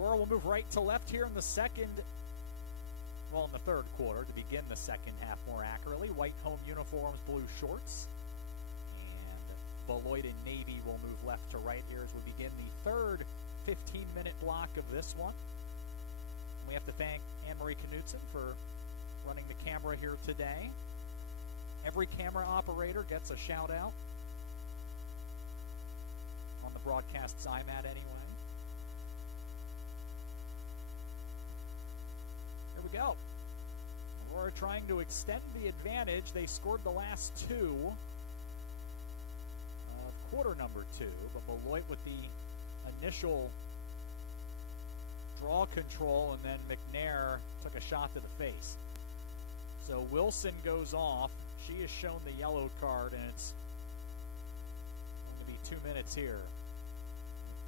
Aurora will move right to left here in the third quarter to begin the second half more accurately. White home uniforms, blue shorts. Beloit and Navy will move left to right here as we begin the third 15-minute block of this one. We have to thank Anne-Marie Knudsen for running the camera here today. Every camera operator gets a shout-out on the broadcasts I'm at anyway. Here we go. Aurora trying to extend the advantage. They scored the last 2. Quarter number 2, but Beloit with the initial draw control, and then McNair took a shot to the face. So Wilson goes off. She is shown the yellow card, and it's going to be 2 minutes here.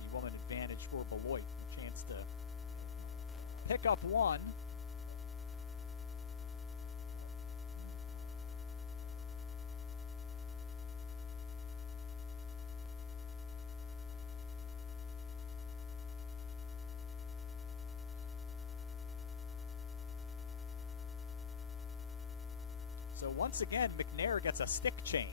The woman advantage for Beloit, a chance to pick up 1. So once again, McNair gets a stick change.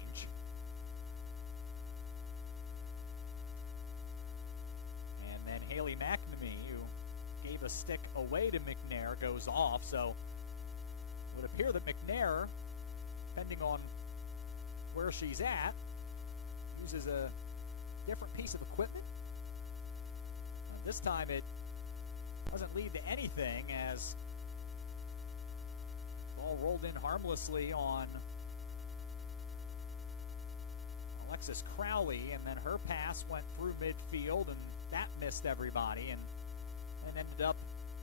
And then Haley McNamee, who gave a stick away to McNair, goes off. So it would appear that McNair, depending on where she's at, uses a different piece of equipment. This time it doesn't lead to anything as ball rolled in harmlessly on Alexis Crowley, and then her pass went through midfield, and that missed everybody, and ended up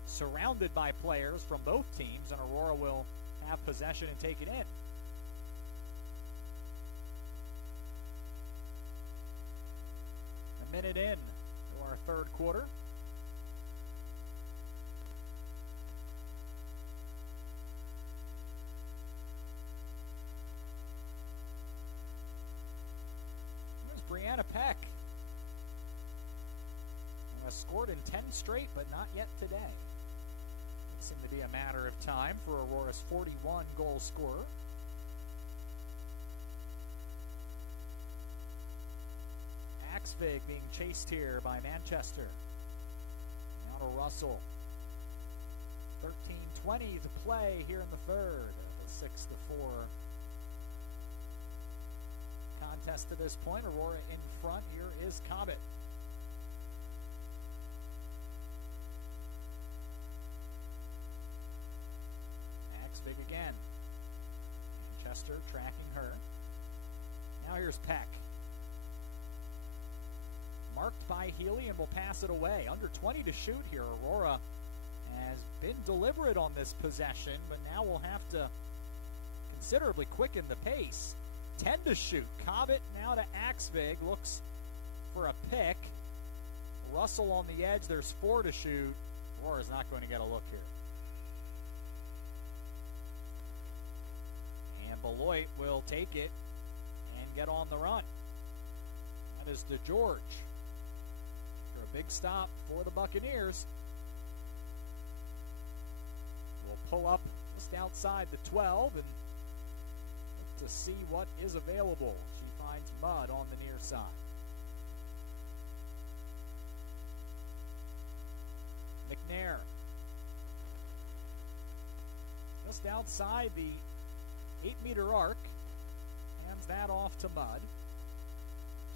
surrounded by players from both teams, and Aurora will have possession and take it in. A minute in to our third quarter. Brianna Peck has scored in 10 straight, but not yet today. It seemed to be a matter of time for Aurora's 41-goal scorer. Axvig being chased here by Manchester. Now to Russell. 13:20 to play here in the third. The 6-4 contest to this point. Aurora in front. Here is Cobbett. Axvig again. Manchester tracking her. Now here's Peck. Marked by Healy and will pass it away. Under 20 to shoot here. Aurora has been deliberate on this possession, but now we'll have to considerably quicken the pace. 10 to shoot. Cobbett now to Axvig. Looks for a pick. Russell on the edge. There's 4 to shoot. Aurora's not going to get a look here. And Beloit will take it and get on the run. That is DeGeorge. For a big stop for the Buccaneers. Will pull up just outside the 12 and to see what is available. She finds Mudd on the near side. just outside the 8-meter arc. Hands that off to Mudd.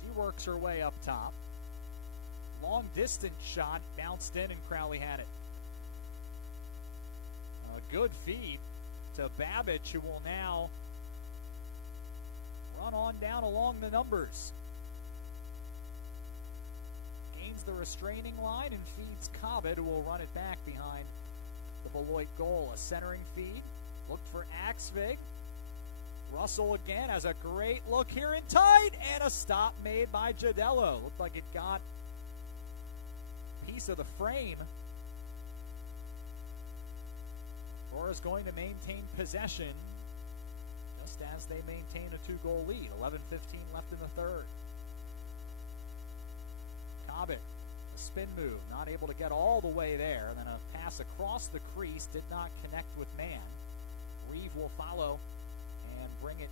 She works her way up top. Long distance shot bounced in and Crowley had it. A good feed to Babbage, who will now run on down along the numbers. Gains the restraining line and feeds Cobbett, who will run it back behind the Beloit goal. A centering feed. Looked for Axvig. Russell again has a great look here in tight, and a stop made by Gidello. Looked like it got a piece of the frame. Aurora's going to maintain possession just as they maintain a 2-goal lead. 11:15 left in the third. Cobbett, a spin move, not able to get all the way there. Then a pass across the crease, did not connect with man. Reeve will follow and bring it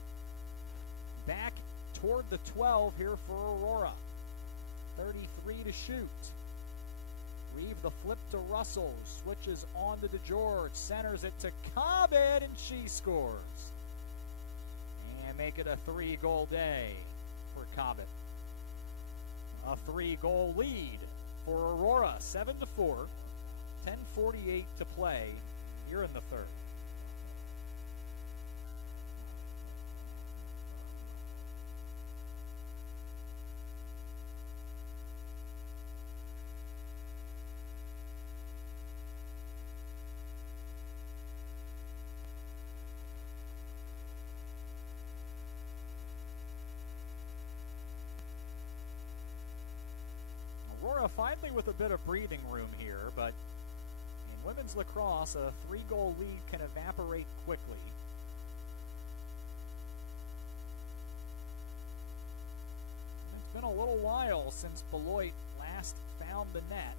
back toward the 12 here for Aurora. 33 to shoot. Reeve the flip to Russell, switches on to DeGeorge, centers it to Cobbett, and she scores. And make it a 3-goal day for Cobbett. A 3-goal lead for Aurora, 7-4, 10:48 to play here in the third. Aurora finally with a bit of breathing room here, but in women's lacrosse, a 3-goal lead can evaporate quickly. And it's been a little while since Beloit last found the net.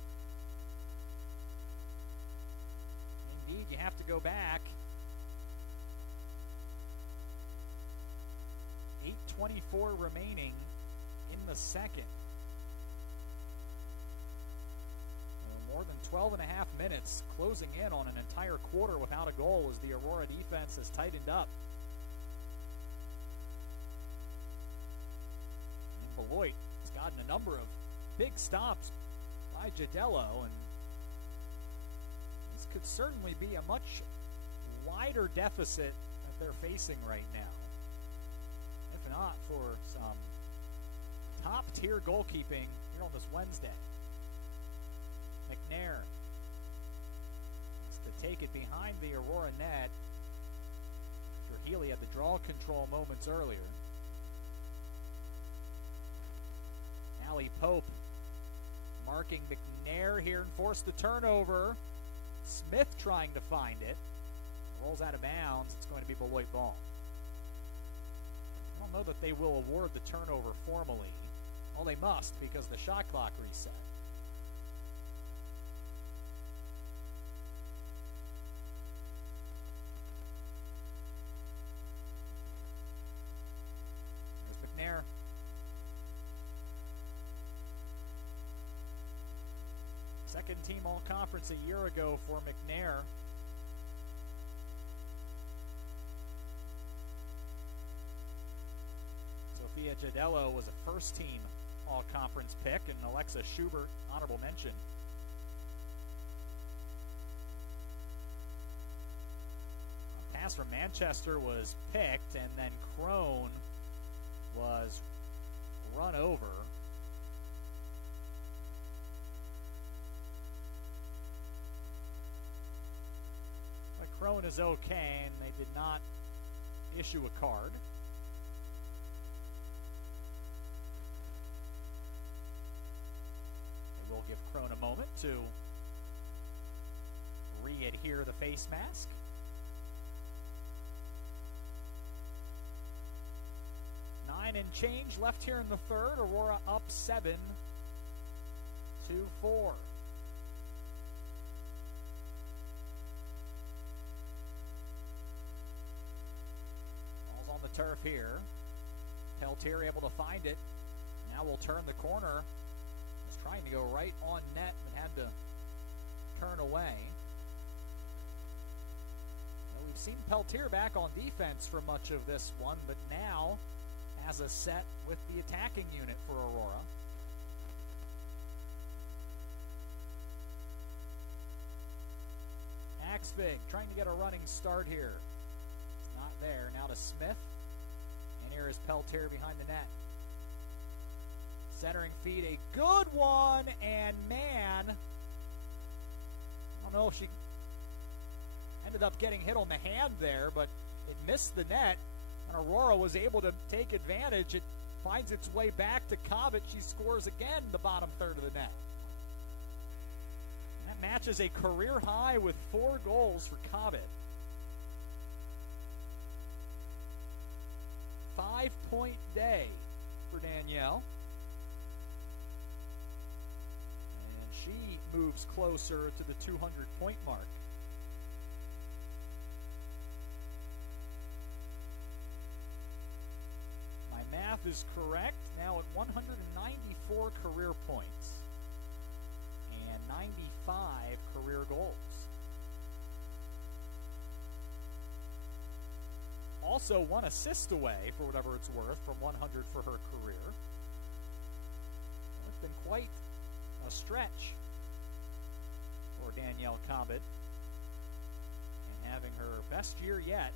Indeed, you have to go back. 8:24 remaining in the second. More than 12 and a half minutes, closing in on an entire quarter without a goal as the Aurora defense has tightened up. And Beloit has gotten a number of big stops by Gidello, and this could certainly be a much wider deficit that they're facing right now. If not for some top-tier goalkeeping here on this Wednesday. McNair has to take it behind the Aurora net after Healy had the draw control moments earlier. Allie Pope marking McNair here and forced the turnover. Smith trying to find it. Rolls out of bounds. It's going to be Beloit ball. I don't know that they will award the turnover formally. Well, they must because the shot clock reset. Second team all-conference a year ago for McNair. Sophia Gidello was a first-team all-conference pick, and Alexa Schubert, honorable mention. A pass from Manchester was picked, and then Crone was run over. Crone is okay, and they did not issue a card. They will give Crone a moment to re-adhere the face mask. Nine and change left here in the third. Aurora up 7-4. Turf here. Peltier able to find it. Now will turn the corner. Was trying to go right on net and had to turn away. we've seen Peltier back on defense for much of this one, but now has a set with the attacking unit for Aurora. Axvig trying to get a running start here. It's not there. Now to Smith. And here is Peltier behind the net. Centering feed, a good one, and man, I don't know if she ended up getting hit on the hand there, but it missed the net, and Aurora was able to take advantage. It finds its way back to Cobbett. She scores again in the bottom third of the net. And that matches a career high with 4 goals for Cobbett. 5-point day for Danielle. And she moves closer to the 200-point mark. Math is correct. Now at 194 career points and 95 career goals. Also 1 assist away, for whatever it's worth, from 100 for her career. It's been quite a stretch for Danielle Cobbett, and having her best year yet.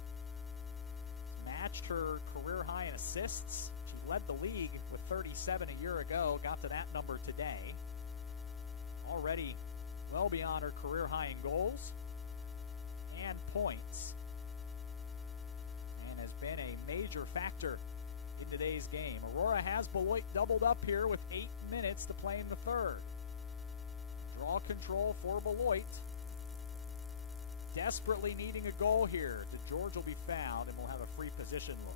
Matched her career high in assists. She led the league with 37 a year ago, got to that number today. Already well beyond her career high in goals and points. And has been a major factor in today's game. Aurora has Beloit doubled up here with 8 minutes to play in the third. Draw control for Beloit. Desperately needing a goal here. DeGeorge will be fouled, and we'll have a free position look.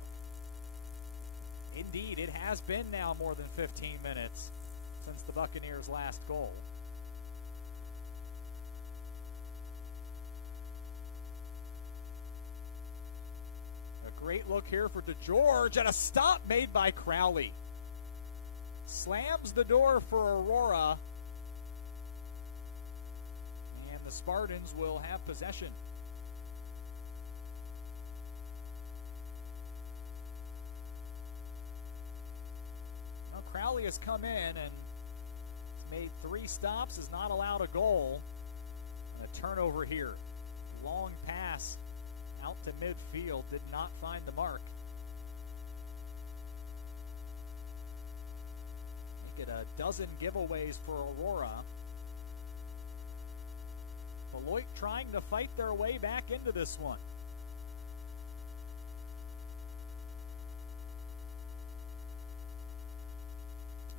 Indeed, it has been now more than 15 minutes since the Buccaneers' last goal. A great look here for DeGeorge, and a stop made by Crowley. Slams the door for Aurora. The Spartans will have possession. Well, Crowley has come in and has made 3 stops, has not allowed a goal. And a turnover here. Long pass out to midfield, did not find the mark. Make it a dozen giveaways for Aurora. Beloit trying to fight their way back into this one.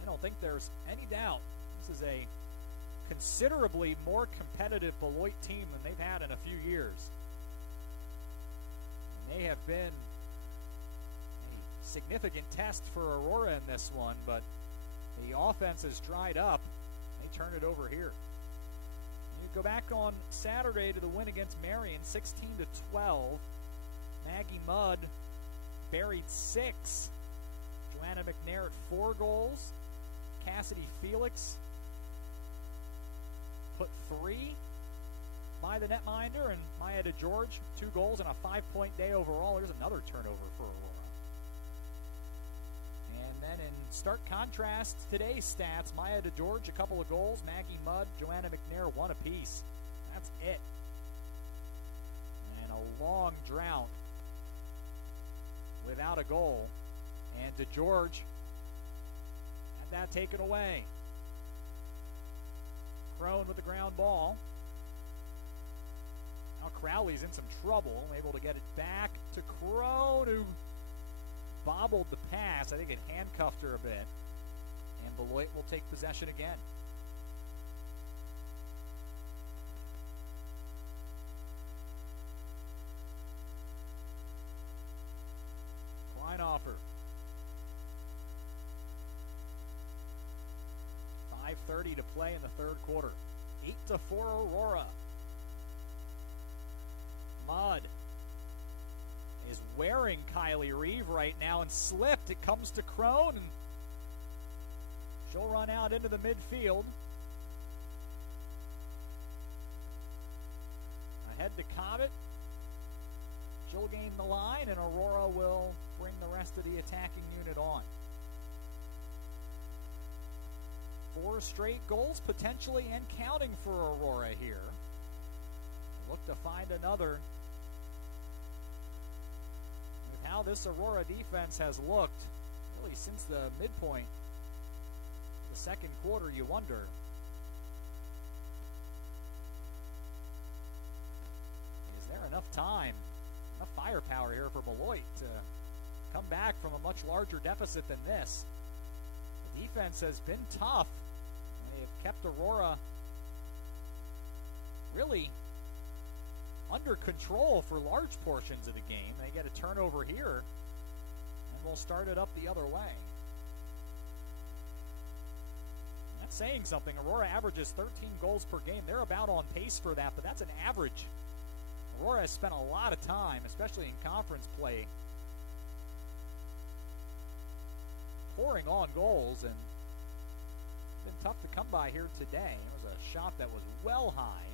I don't think there's any doubt this is a considerably more competitive Beloit team than they've had in a few years. And they have been a significant test for Aurora in this one, but the offense has dried up. They turn it over here. You go back on Saturday to the win against Marion, 16-12. Maggie Mudd buried 6. Joanna McNair at 4 goals. Cassidy Felix put 3 by the netminder, and Maya DeGeorge 2 goals and a 5-point day overall. There's another turnover for Aurora. And then in stark contrast, today's stats, Maya DeGeorge, a couple of goals. Maggie Mudd, Joanna McNair, 1 apiece. That's it. And a long drought without a goal. And DeGeorge had that taken away. Crone with the ground ball. Now Crowley's in some trouble, able to get it back to Crone, who bobbled the pass. I think it handcuffed her a bit. And Beloit will take possession again. Kleinhofer. 5:30 to play in the third quarter. 8-4 Aurora. Mudd is wearing Kylie Reeve right now and slipped. It comes to Crone, and she'll run out into the midfield. Ahead to Cobbett. She'll gain the line, and Aurora will bring the rest of the attacking unit on. 4 straight goals potentially and counting for Aurora here. Look to find another. With how this Aurora defense has looked, really since the midpoint, the second quarter, you wonder. Is there enough time, enough firepower here for Beloit to come back from a much larger deficit than this? The defense has been tough. They have kept Aurora really under control for large portions of the game. They get a turnover here, and we'll start it up the other way. That's saying something. Aurora averages 13 goals per game. They're about on pace for that, but that's an average. Aurora has spent a lot of time, especially in conference play, pouring on goals, and it's been tough to come by here today. It was a shot that was well high.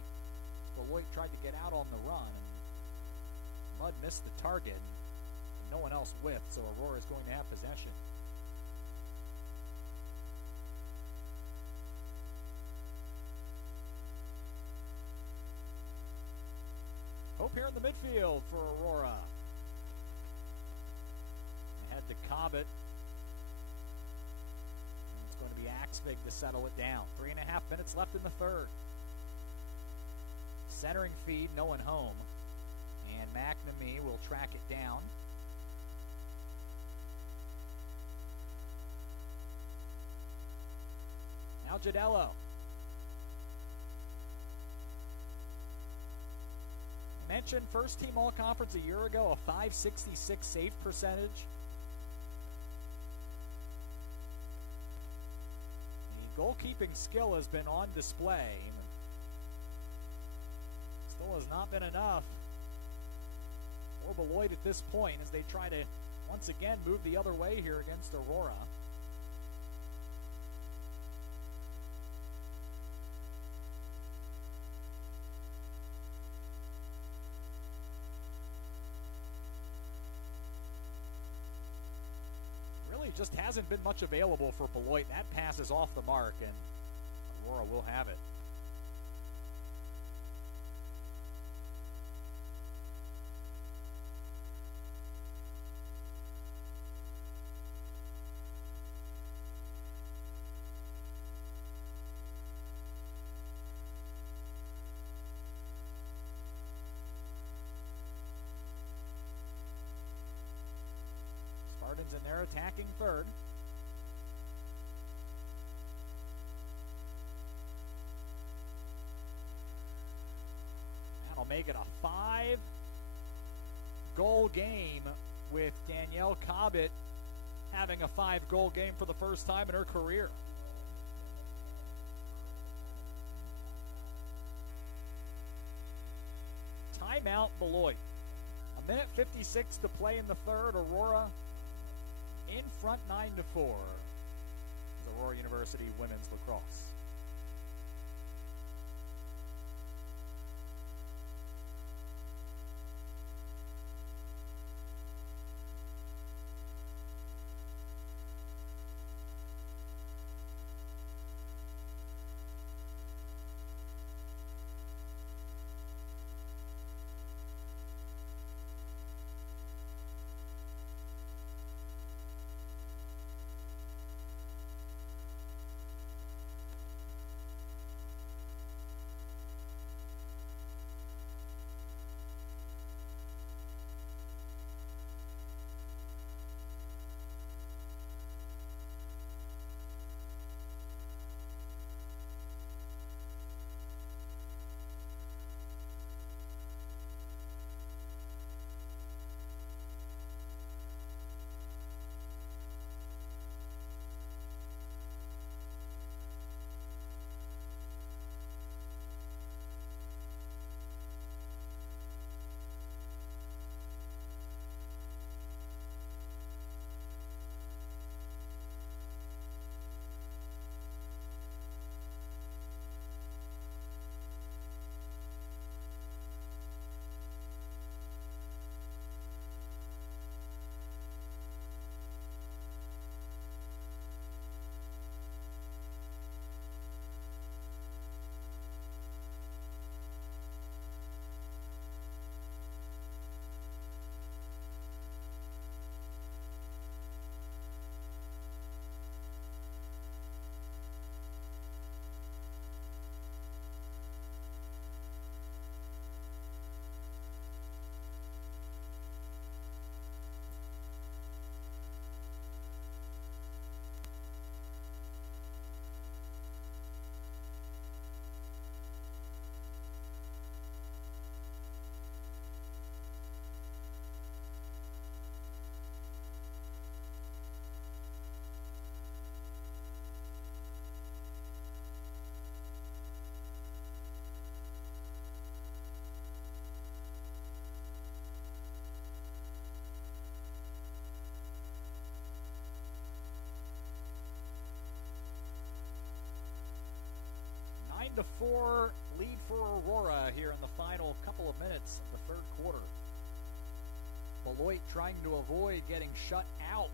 Beloit tried to get out on the run, and Mudd missed the target, and no one else whiffed, so Aurora is going to have possession. Hope here in the midfield for Aurora. Ahead to Cobbett. It's going to be Axvig to settle it down. 3.5 minutes left in the third. Centering feed, no one home. And McNamee will track it down. Now Gidello. Mentioned first team all-conference a year ago, a .566 save percentage. The goalkeeping skill has been on display. Still has not been enough for Beloit at this point as they try to once again move the other way here against Aurora. Just hasn't been much available for Beloit. That pass is off the mark, and Aurora will have it. In their attacking third. That'll make it a 5-goal game with Danielle Cobbett having a 5-goal game for the first time in her career. Timeout Beloit. 1:56 to play in the third. Aurora in front 9-4. It's Aurora University women's lacrosse. 9-4 lead for Aurora here in the final couple of minutes of the third quarter. Beloit trying to avoid getting shut out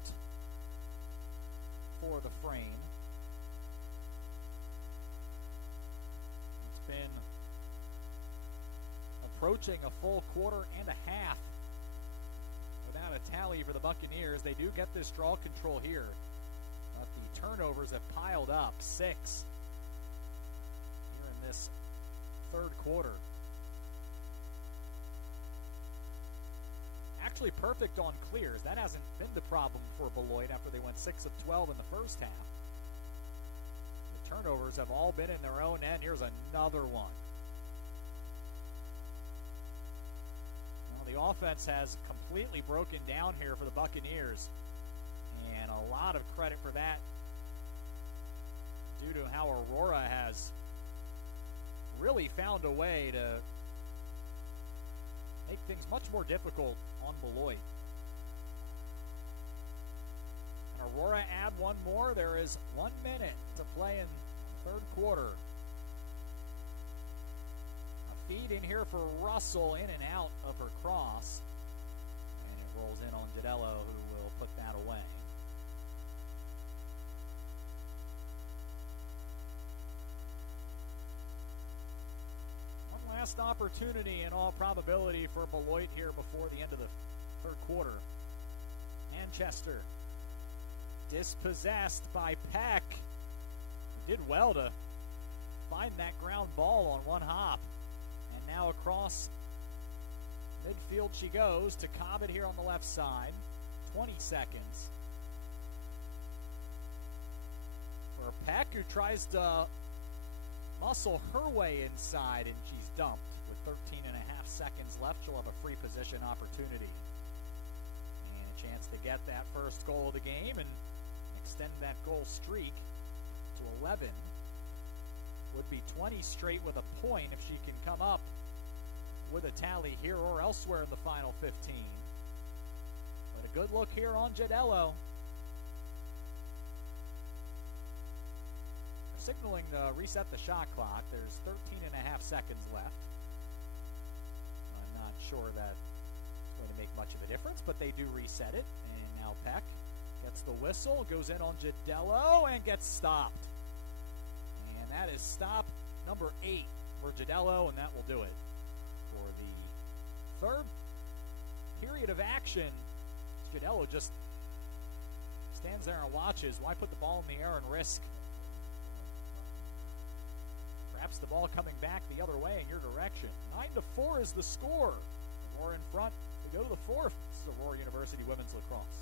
for the frame. It's been approaching a full quarter and a half without a tally for the Buccaneers. They do get this draw control here, but the turnovers have piled up. 6 here in this third quarter. Actually perfect on clears. That hasn't been the problem for Beloit after they went 6 of 12 in the first half. The turnovers have all been in their own end. Here's another one. Well, the offense has completely broken down here for the Buccaneers, and a lot of credit for that due to how Aurora has really found a way to make things much more difficult on Beloit. And Aurora add one more. There is 1 minute to play in third quarter. A feed in here for Russell, in and out of her cross. And it rolls in on Gidello, who will put that away. Last opportunity in all probability for Beloit here before the end of the third quarter. Manchester dispossessed by Peck. Did well to find that ground ball on one hop. And now across midfield she goes to Cobbett here on the left side. 20 seconds for Peck, who tries to muscle her way inside, and she's dumped with 13 and a half seconds left. She'll have a free position opportunity and a chance to get that first goal of the game and extend that goal streak to 11. Would be 20 straight with a point if she can come up with a tally here or elsewhere in the final 15. But a good look here on Gidello. Signaling to reset the shot clock. There's 13 and a half seconds left. I'm not sure that's going to make much of a difference, but they do reset it. And now Peck gets the whistle, goes in on Gidello, and gets stopped. And that is stop number 8 for Gidello, and that will do it. For the third period of action, Gidello just stands there and watches. Why put the ball in the air and risk perhaps the ball coming back the other way in your direction? 9-4 is the score. Aurora in front to go to the fourth. This is Aurora University Women's Lacrosse.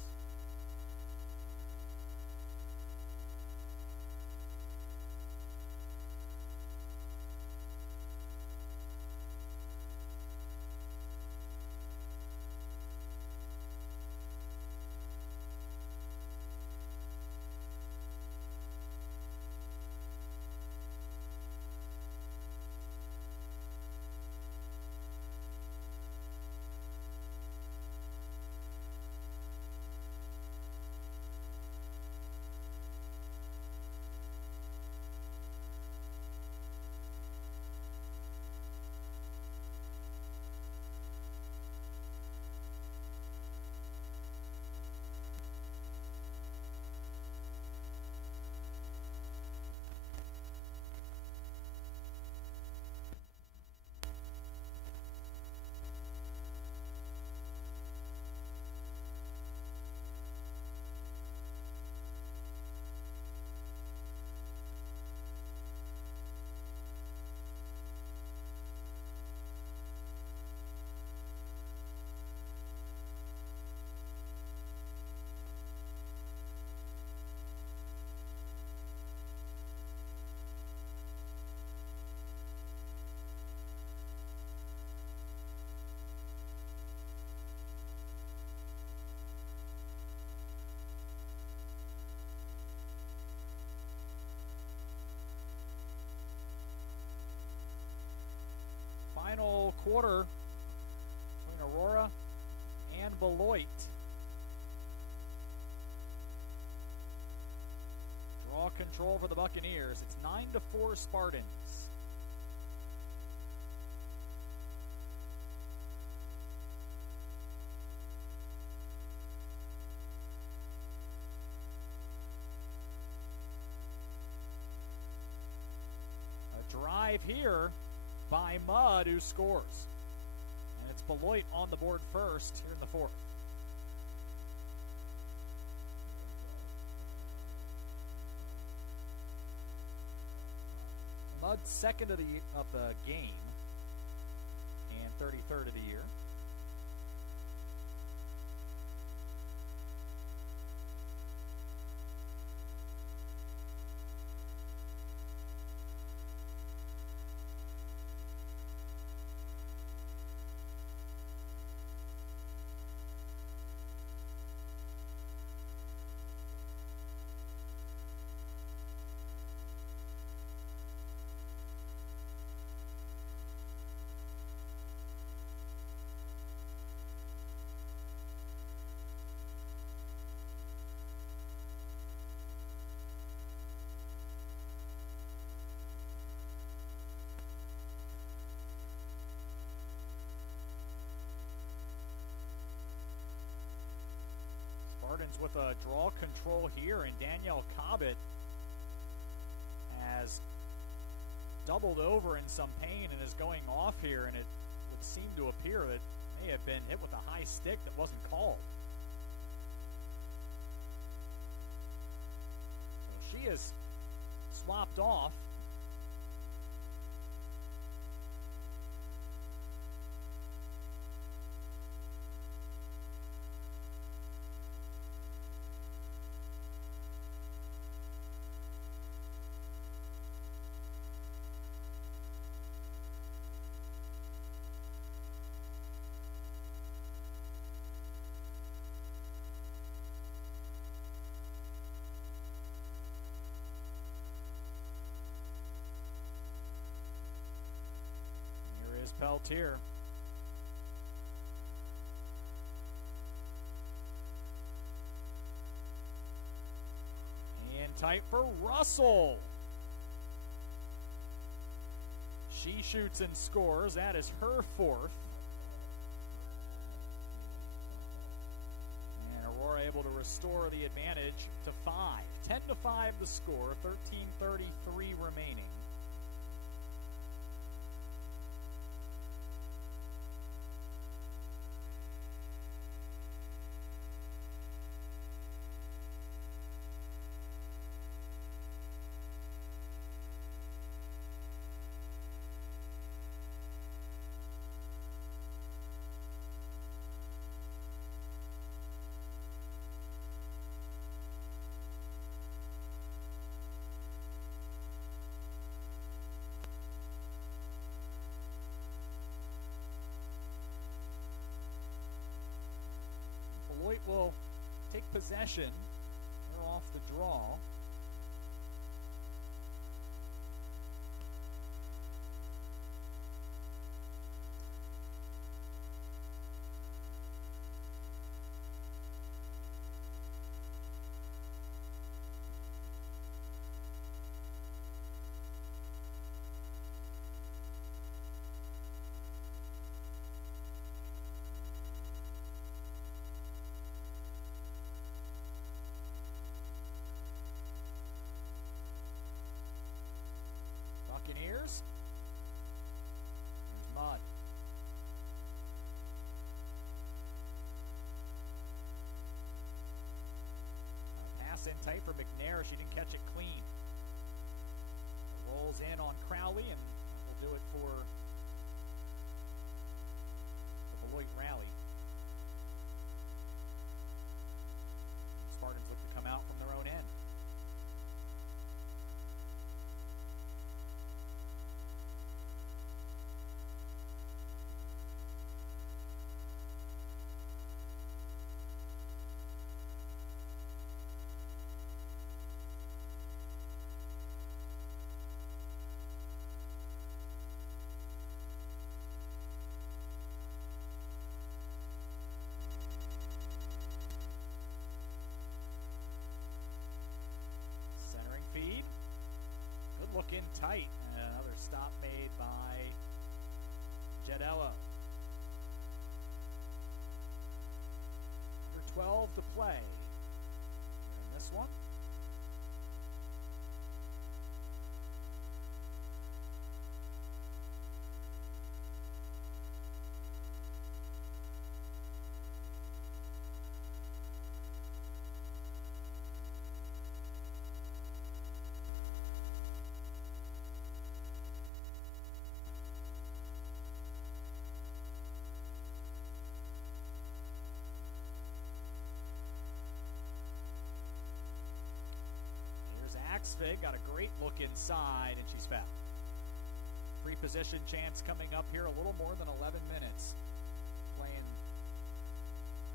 Final quarter between Aurora and Beloit. Draw control for the Buccaneers. It's 9-4 Spartans. 5 here by Mudd, who scores. And it's Beloit on the board first here in the fourth. Mudd's second of the game and 33rd of the year. Spartans with a draw control here, and Danielle Cobbett has doubled over in some pain and is going off here, and it would seem to appear that may have been hit with a high stick that wasn't called. So she is swapped off. Peltier. And tight for Russell. She shoots and scores. That is her fourth. And Aurora able to restore the advantage to 5. 10-5 the score. 13:33 remaining. Beloit will take possession. They're off the draw. Buccaneers. There's Mudd. Pass in tight for McNair. She didn't catch it clean. Rolls in on Crowley, and we'll do it for the Beloit rally. Spartans look to come out from their own end. Looking tight. Another stop made by Jedella. Under 12 to play. And this one. Axfig got a great look inside, and she's fouled. Free position chance coming up here, a little more than 11 minutes. Playing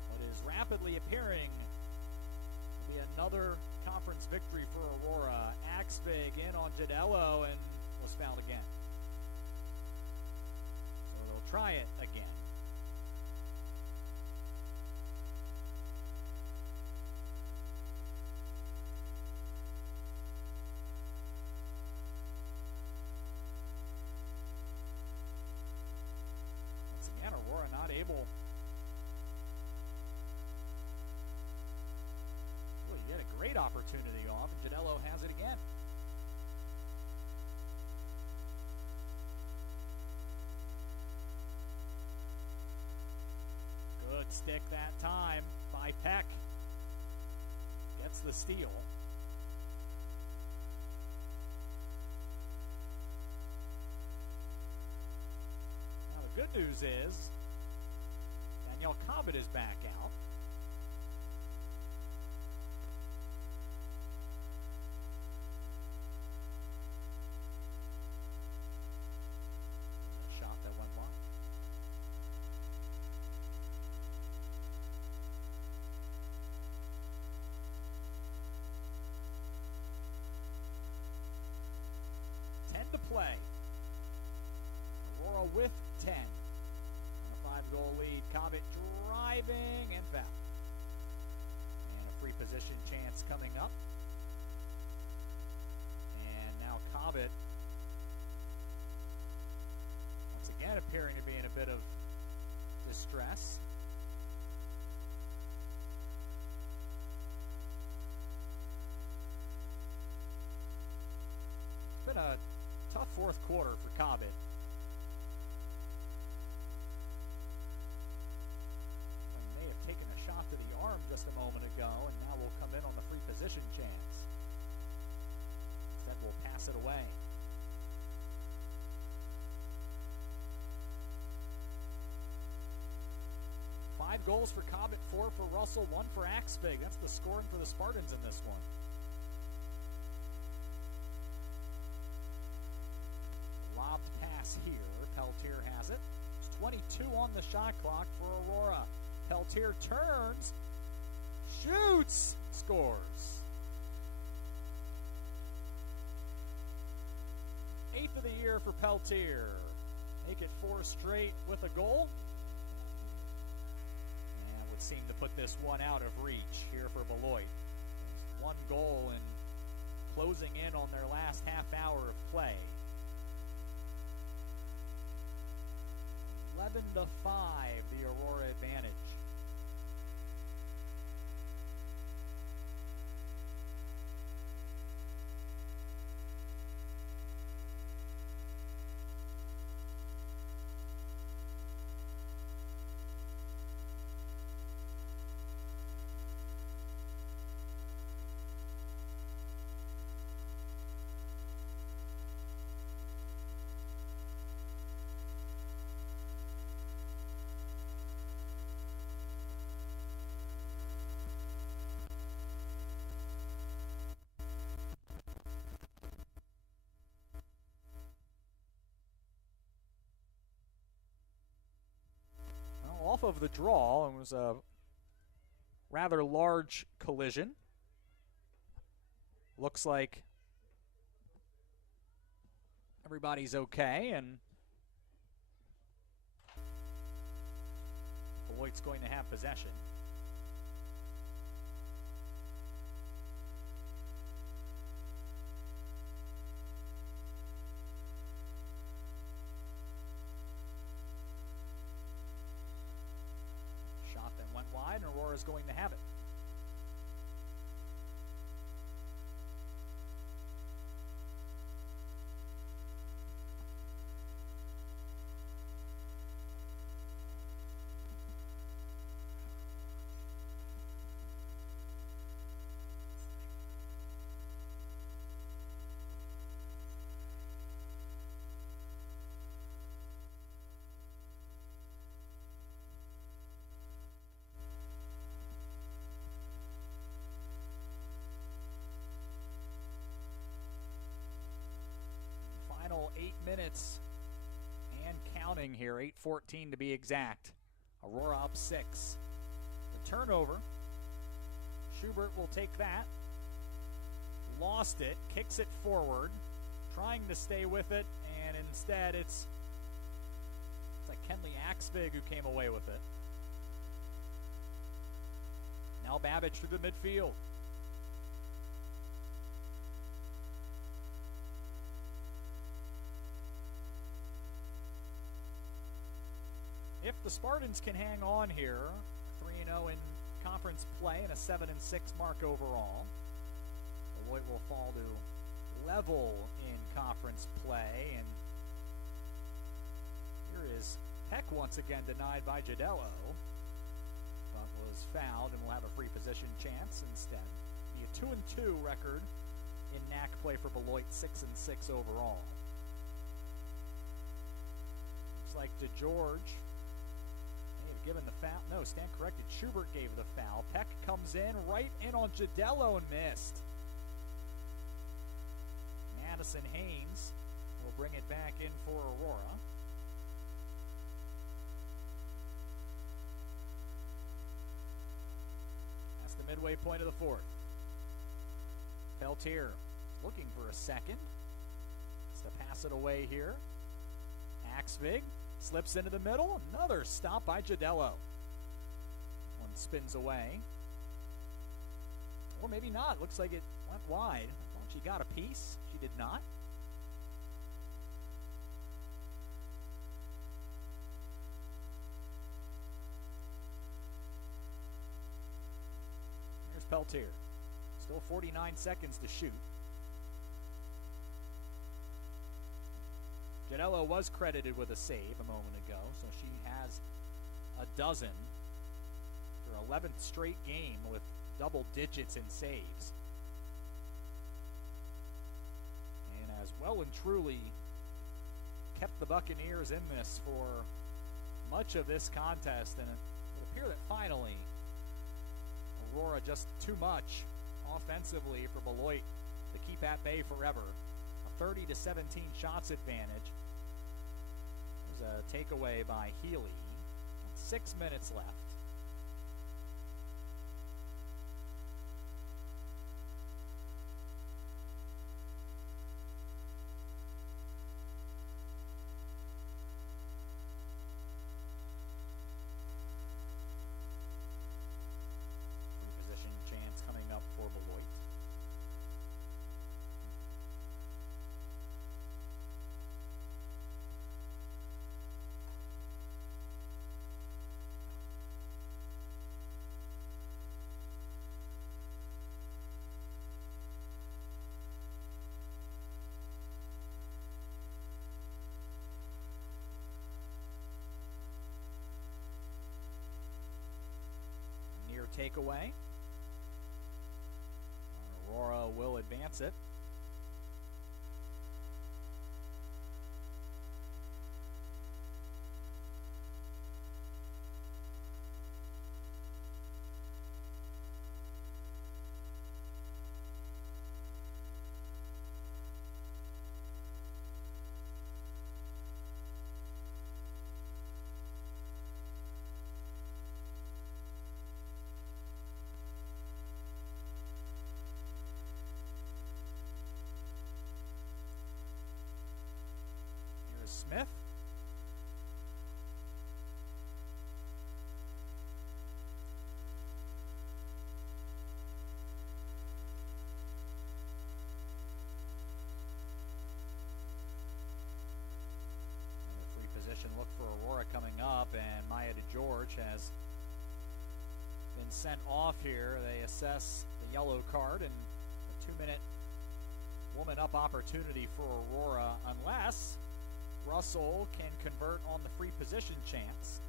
what is rapidly appearing to be another conference victory for Aurora. Axfig in on Janello and was fouled again. So they'll try it again. Aurora not able really get a great opportunity off, and Janello has it again. Good stick that time by Peck. Gets the steal. Good news is Danielle Cobbett is back out. A shot that went long. To play. Aurora with 10. On a 5-goal lead. Cobbett driving and foul. And a free position chance coming up. And now Cobbett once again appearing to be in a bit of distress. It's been a tough fourth quarter for Cobbett. They may have taken a shot to the arm just a moment ago, and now will come in on the free position chance. Instead, we'll pass it away. Five goals for Cobbett, 4 for Russell, 1 for Axfig. That's the scoring for the Spartans in this one. Lobbed pass here. Peltier has it. It's 22 on the shot clock for Aurora. Peltier turns, shoots, scores. 8th of the year for Peltier. Make it 4 straight with a goal. And would seem to put this one out of reach here for Beloit. There's 1 goal and closing in on their last half hour of play. 11-5, the Aurora advantage. Off of the draw, it was a rather large collision. Looks like everybody's okay, and Beloit's going to have possession. And Aurora's going to have it. minutes and counting here, 8:14 to be exact. Aurora up 6. The turnover. Schubert will take that. Lost it, kicks it forward, trying to stay with it, and instead it's like Kenley Axvig who came away with it. Now Babbage through the midfield. If the Spartans can hang on here, 3-0 in conference play and a 7-6 mark overall, Beloit will fall to level in conference play. And here is Peck once again denied by Gidello, but was fouled and will have a free position chance instead. Be a 2-2 record in NAC play for Beloit, 6-6 overall. Looks like DeGeorge may have given the foul. No, stand corrected. Schubert gave the foul. Peck comes in, right in on Gidello and missed. Madison Haynes will bring it back in for Aurora. That's the midway point of the fourth. Peltier looking for a second. Has to pass it away here. Axvig slips into the middle. Another stop by Gidello. One spins away. Or maybe not. Looks like it went wide. I thought she got a piece. She did not. Here's Peltier. Still 49 seconds to shoot. Gidello was credited with a save a moment ago, so she has a dozen. Her 11th straight game with double digits in saves. And has well and truly kept the Buccaneers in this for much of this contest. And it would appear that finally Aurora just too much offensively for Beloit to keep at bay forever. A 30-17 shots advantage. There's a takeaway by Healy. 6 minutes left. Takeaway. Aurora will advance it. Smith. And a free position look for Aurora coming up, and Maya DeGeorge has been sent off here. They assess the yellow card and a 2-minute woman up opportunity for Aurora unless Russell can convert on the free position chance.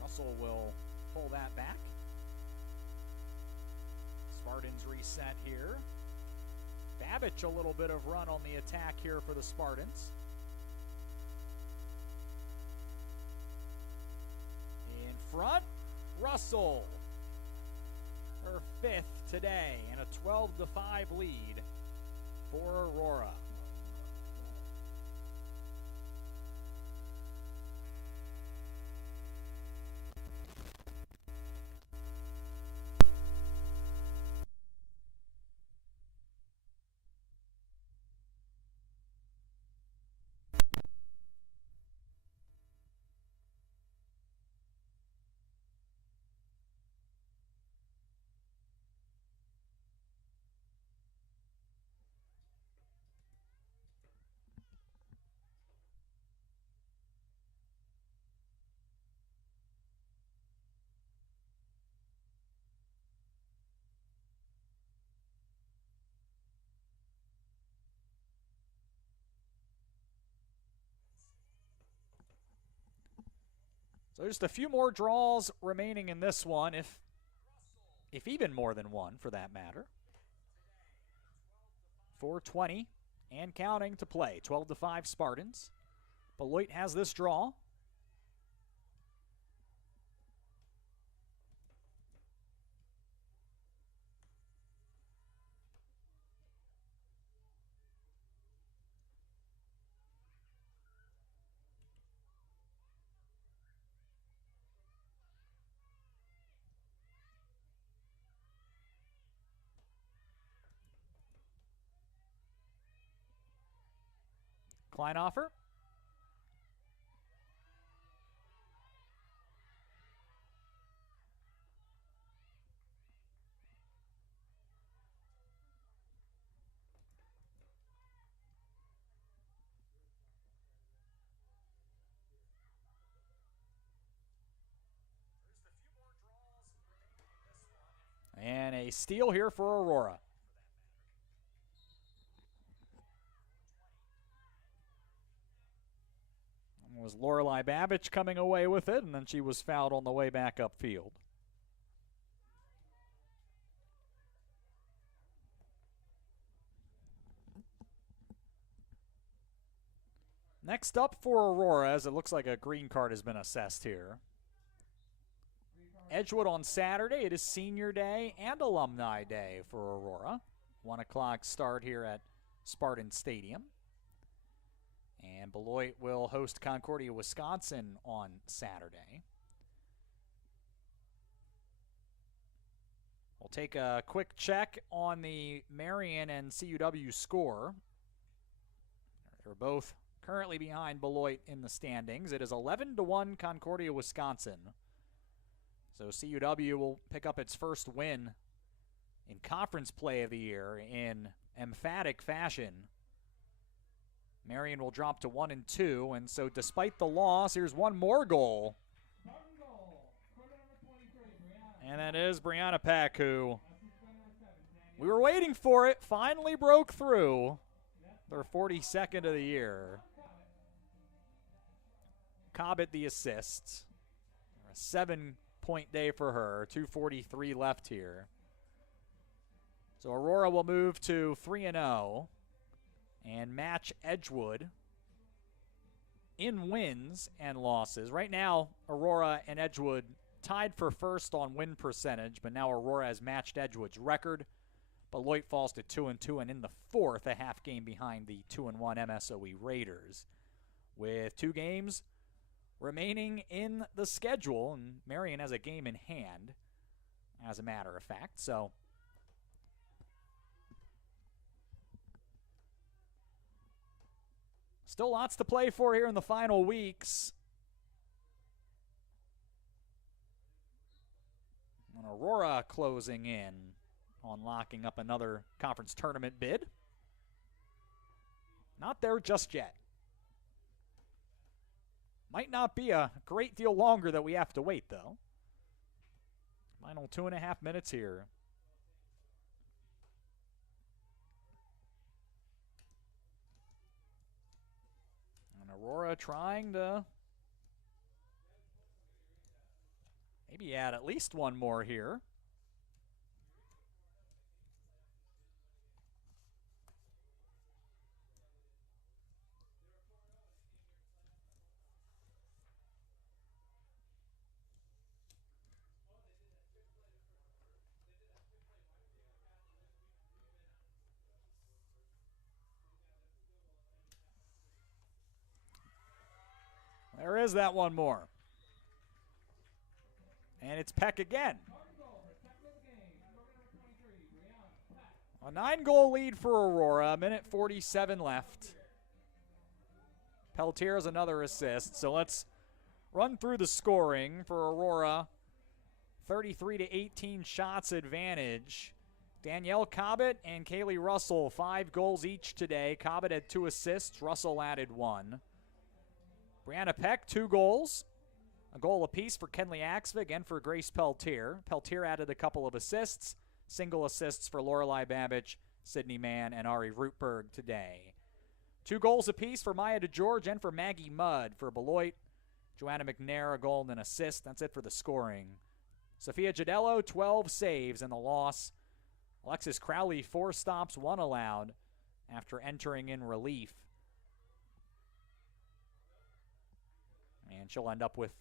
Russell will pull that back. Spartans reset here. Babbage a little bit of run on the attack here for the Spartans. front. Russell, her 5th today, and a 12-5 lead for Aurora. So just a few more draws remaining in this one, if even more than one for that matter. 4:20 and counting to play. 12-5 Spartans. Beloit has this draw. Kleinhofer. And a steal here for Aurora. It was Lorelei Babbage coming away with it, and then she was fouled on the way back upfield. Next up for Aurora, as it looks like a green card has been assessed here. Edgewood on Saturday. It is senior day and alumni day for Aurora. 1 o'clock start here at Spartan Stadium. And Beloit will host Concordia, Wisconsin on Saturday. We'll take a quick check on the Marion and CUW score. They're both currently behind Beloit in the standings. It is 11-1 Concordia, Wisconsin. So CUW will pick up its first win in conference play of the year in emphatic fashion. Marion will drop to 1-2, and so despite the loss, here's one more goal. And that is Brianna Peck, who we were waiting for it, finally broke through. Their 42nd of the year. Cobbett the assist. A 7-point day for her, 2:43 left here. So Aurora will move to 3-0 and match Edgewood in wins and losses. Right now, Aurora and Edgewood tied for first on win percentage, but now Aurora has matched Edgewood's record. Beloit falls to 2-2 and in the fourth, a half game behind the 2-1 MSOE Raiders. With 2 games remaining in the schedule, and Marion has a game in hand, as a matter of fact. So still lots to play for here in the final weeks. And Aurora closing in on locking up another conference tournament bid. Not there just yet. Might not be a great deal longer that we have to wait, though. Final 2.5 minutes here. And Aurora trying to maybe add at least one more here. There is that one more. And it's Peck again. A 9-goal lead for Aurora, a minute 47 left. Peltier has another assist, so let's run through the scoring for Aurora. 33-18 shots advantage. Danielle Cobbett and Kaylee Russell, 5 goals each today. Cobbett had 2 assists. Russell added 1. Brianna Peck, 2 goals. A goal apiece for Kenley Axvig and for Grace Peltier. Peltier added a couple of assists. Single assists for Lorelei Babbage, Sydney Mann, and Ari Rootberg today. 2 goals apiece for Maya DeGeorge and for Maggie Mudd. For Beloit, Joanna McNair, a goal and an assist. That's it for the scoring. Sophia Gidello, 12 saves in the loss. Alexis Crowley, 4 stops, 1 allowed after entering in relief. And she'll end up with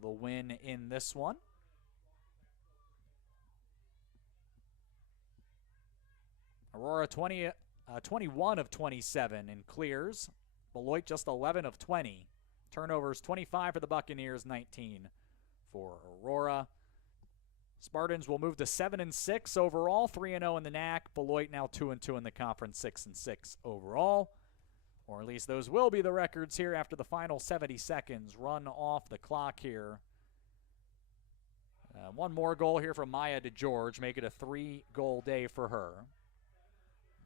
the win in this one. Aurora 21 of 27 in clears. Beloit just 11 of 20. Turnovers 25 for the Buccaneers, 19 for Aurora. Spartans will move to 7-6 overall, 3-0 in the NAC. Beloit now 2-2 in the conference, 6-6 overall. Or at least those will be the records here after the final 70 seconds run off the clock here. One more goal here from Maya DeGeorge, make it a 3-goal day for her.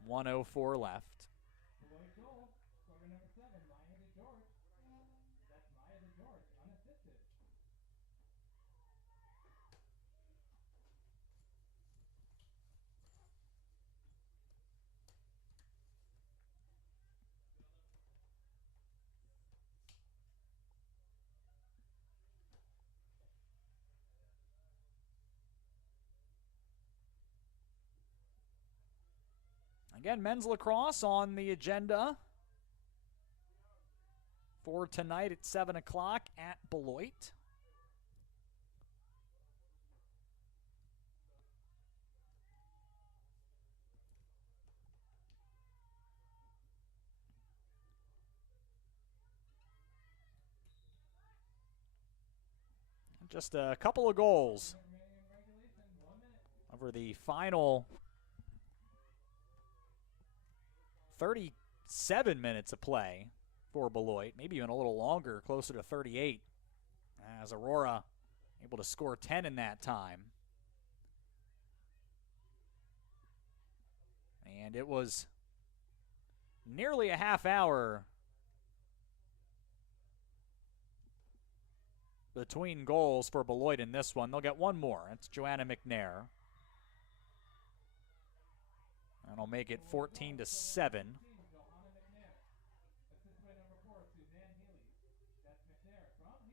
1:04 left. Again, men's lacrosse on the agenda for tonight at 7 o'clock at Beloit. Just a couple of goals over the final 37 minutes of play for Beloit, maybe even a little longer, closer to 38, as Aurora able to score 10 in that time. And it was nearly a half hour between goals for Beloit in this one. They'll get one more. It's Joanna McNair. That'll make it 14-7.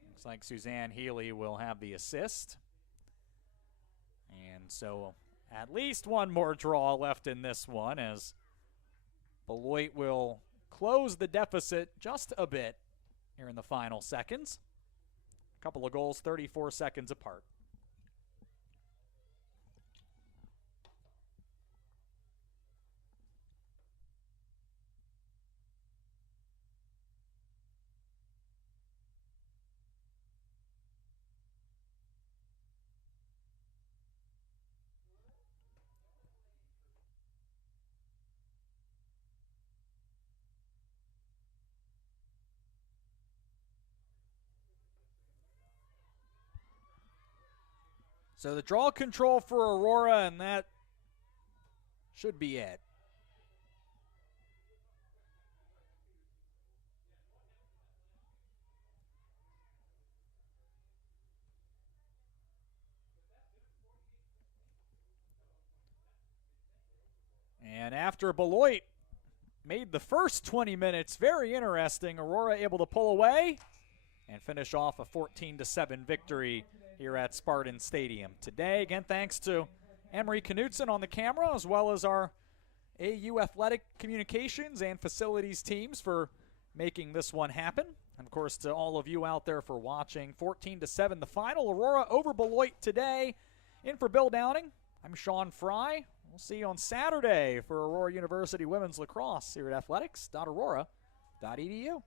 Looks like Suzanne Healy will have the assist. And so at least one more draw left in this one, as Beloit will close the deficit just a bit here in the final seconds. A couple of goals, 34 seconds apart. So the draw control for Aurora, and that should be it. And after Beloit made the first 20 minutes very interesting, Aurora able to pull away and finish off a 14-7 victory here at Spartan Stadium today. Again, thanks to Emery Knutson on the camera, as well as our AU Athletic Communications and Facilities teams for making this one happen. And, of course, to all of you out there for watching. 14-7 the final. Aurora over Beloit today. In for Bill Downing, I'm Sean Fry. We'll see you on Saturday for Aurora University Women's Lacrosse here at athletics.aurora.edu.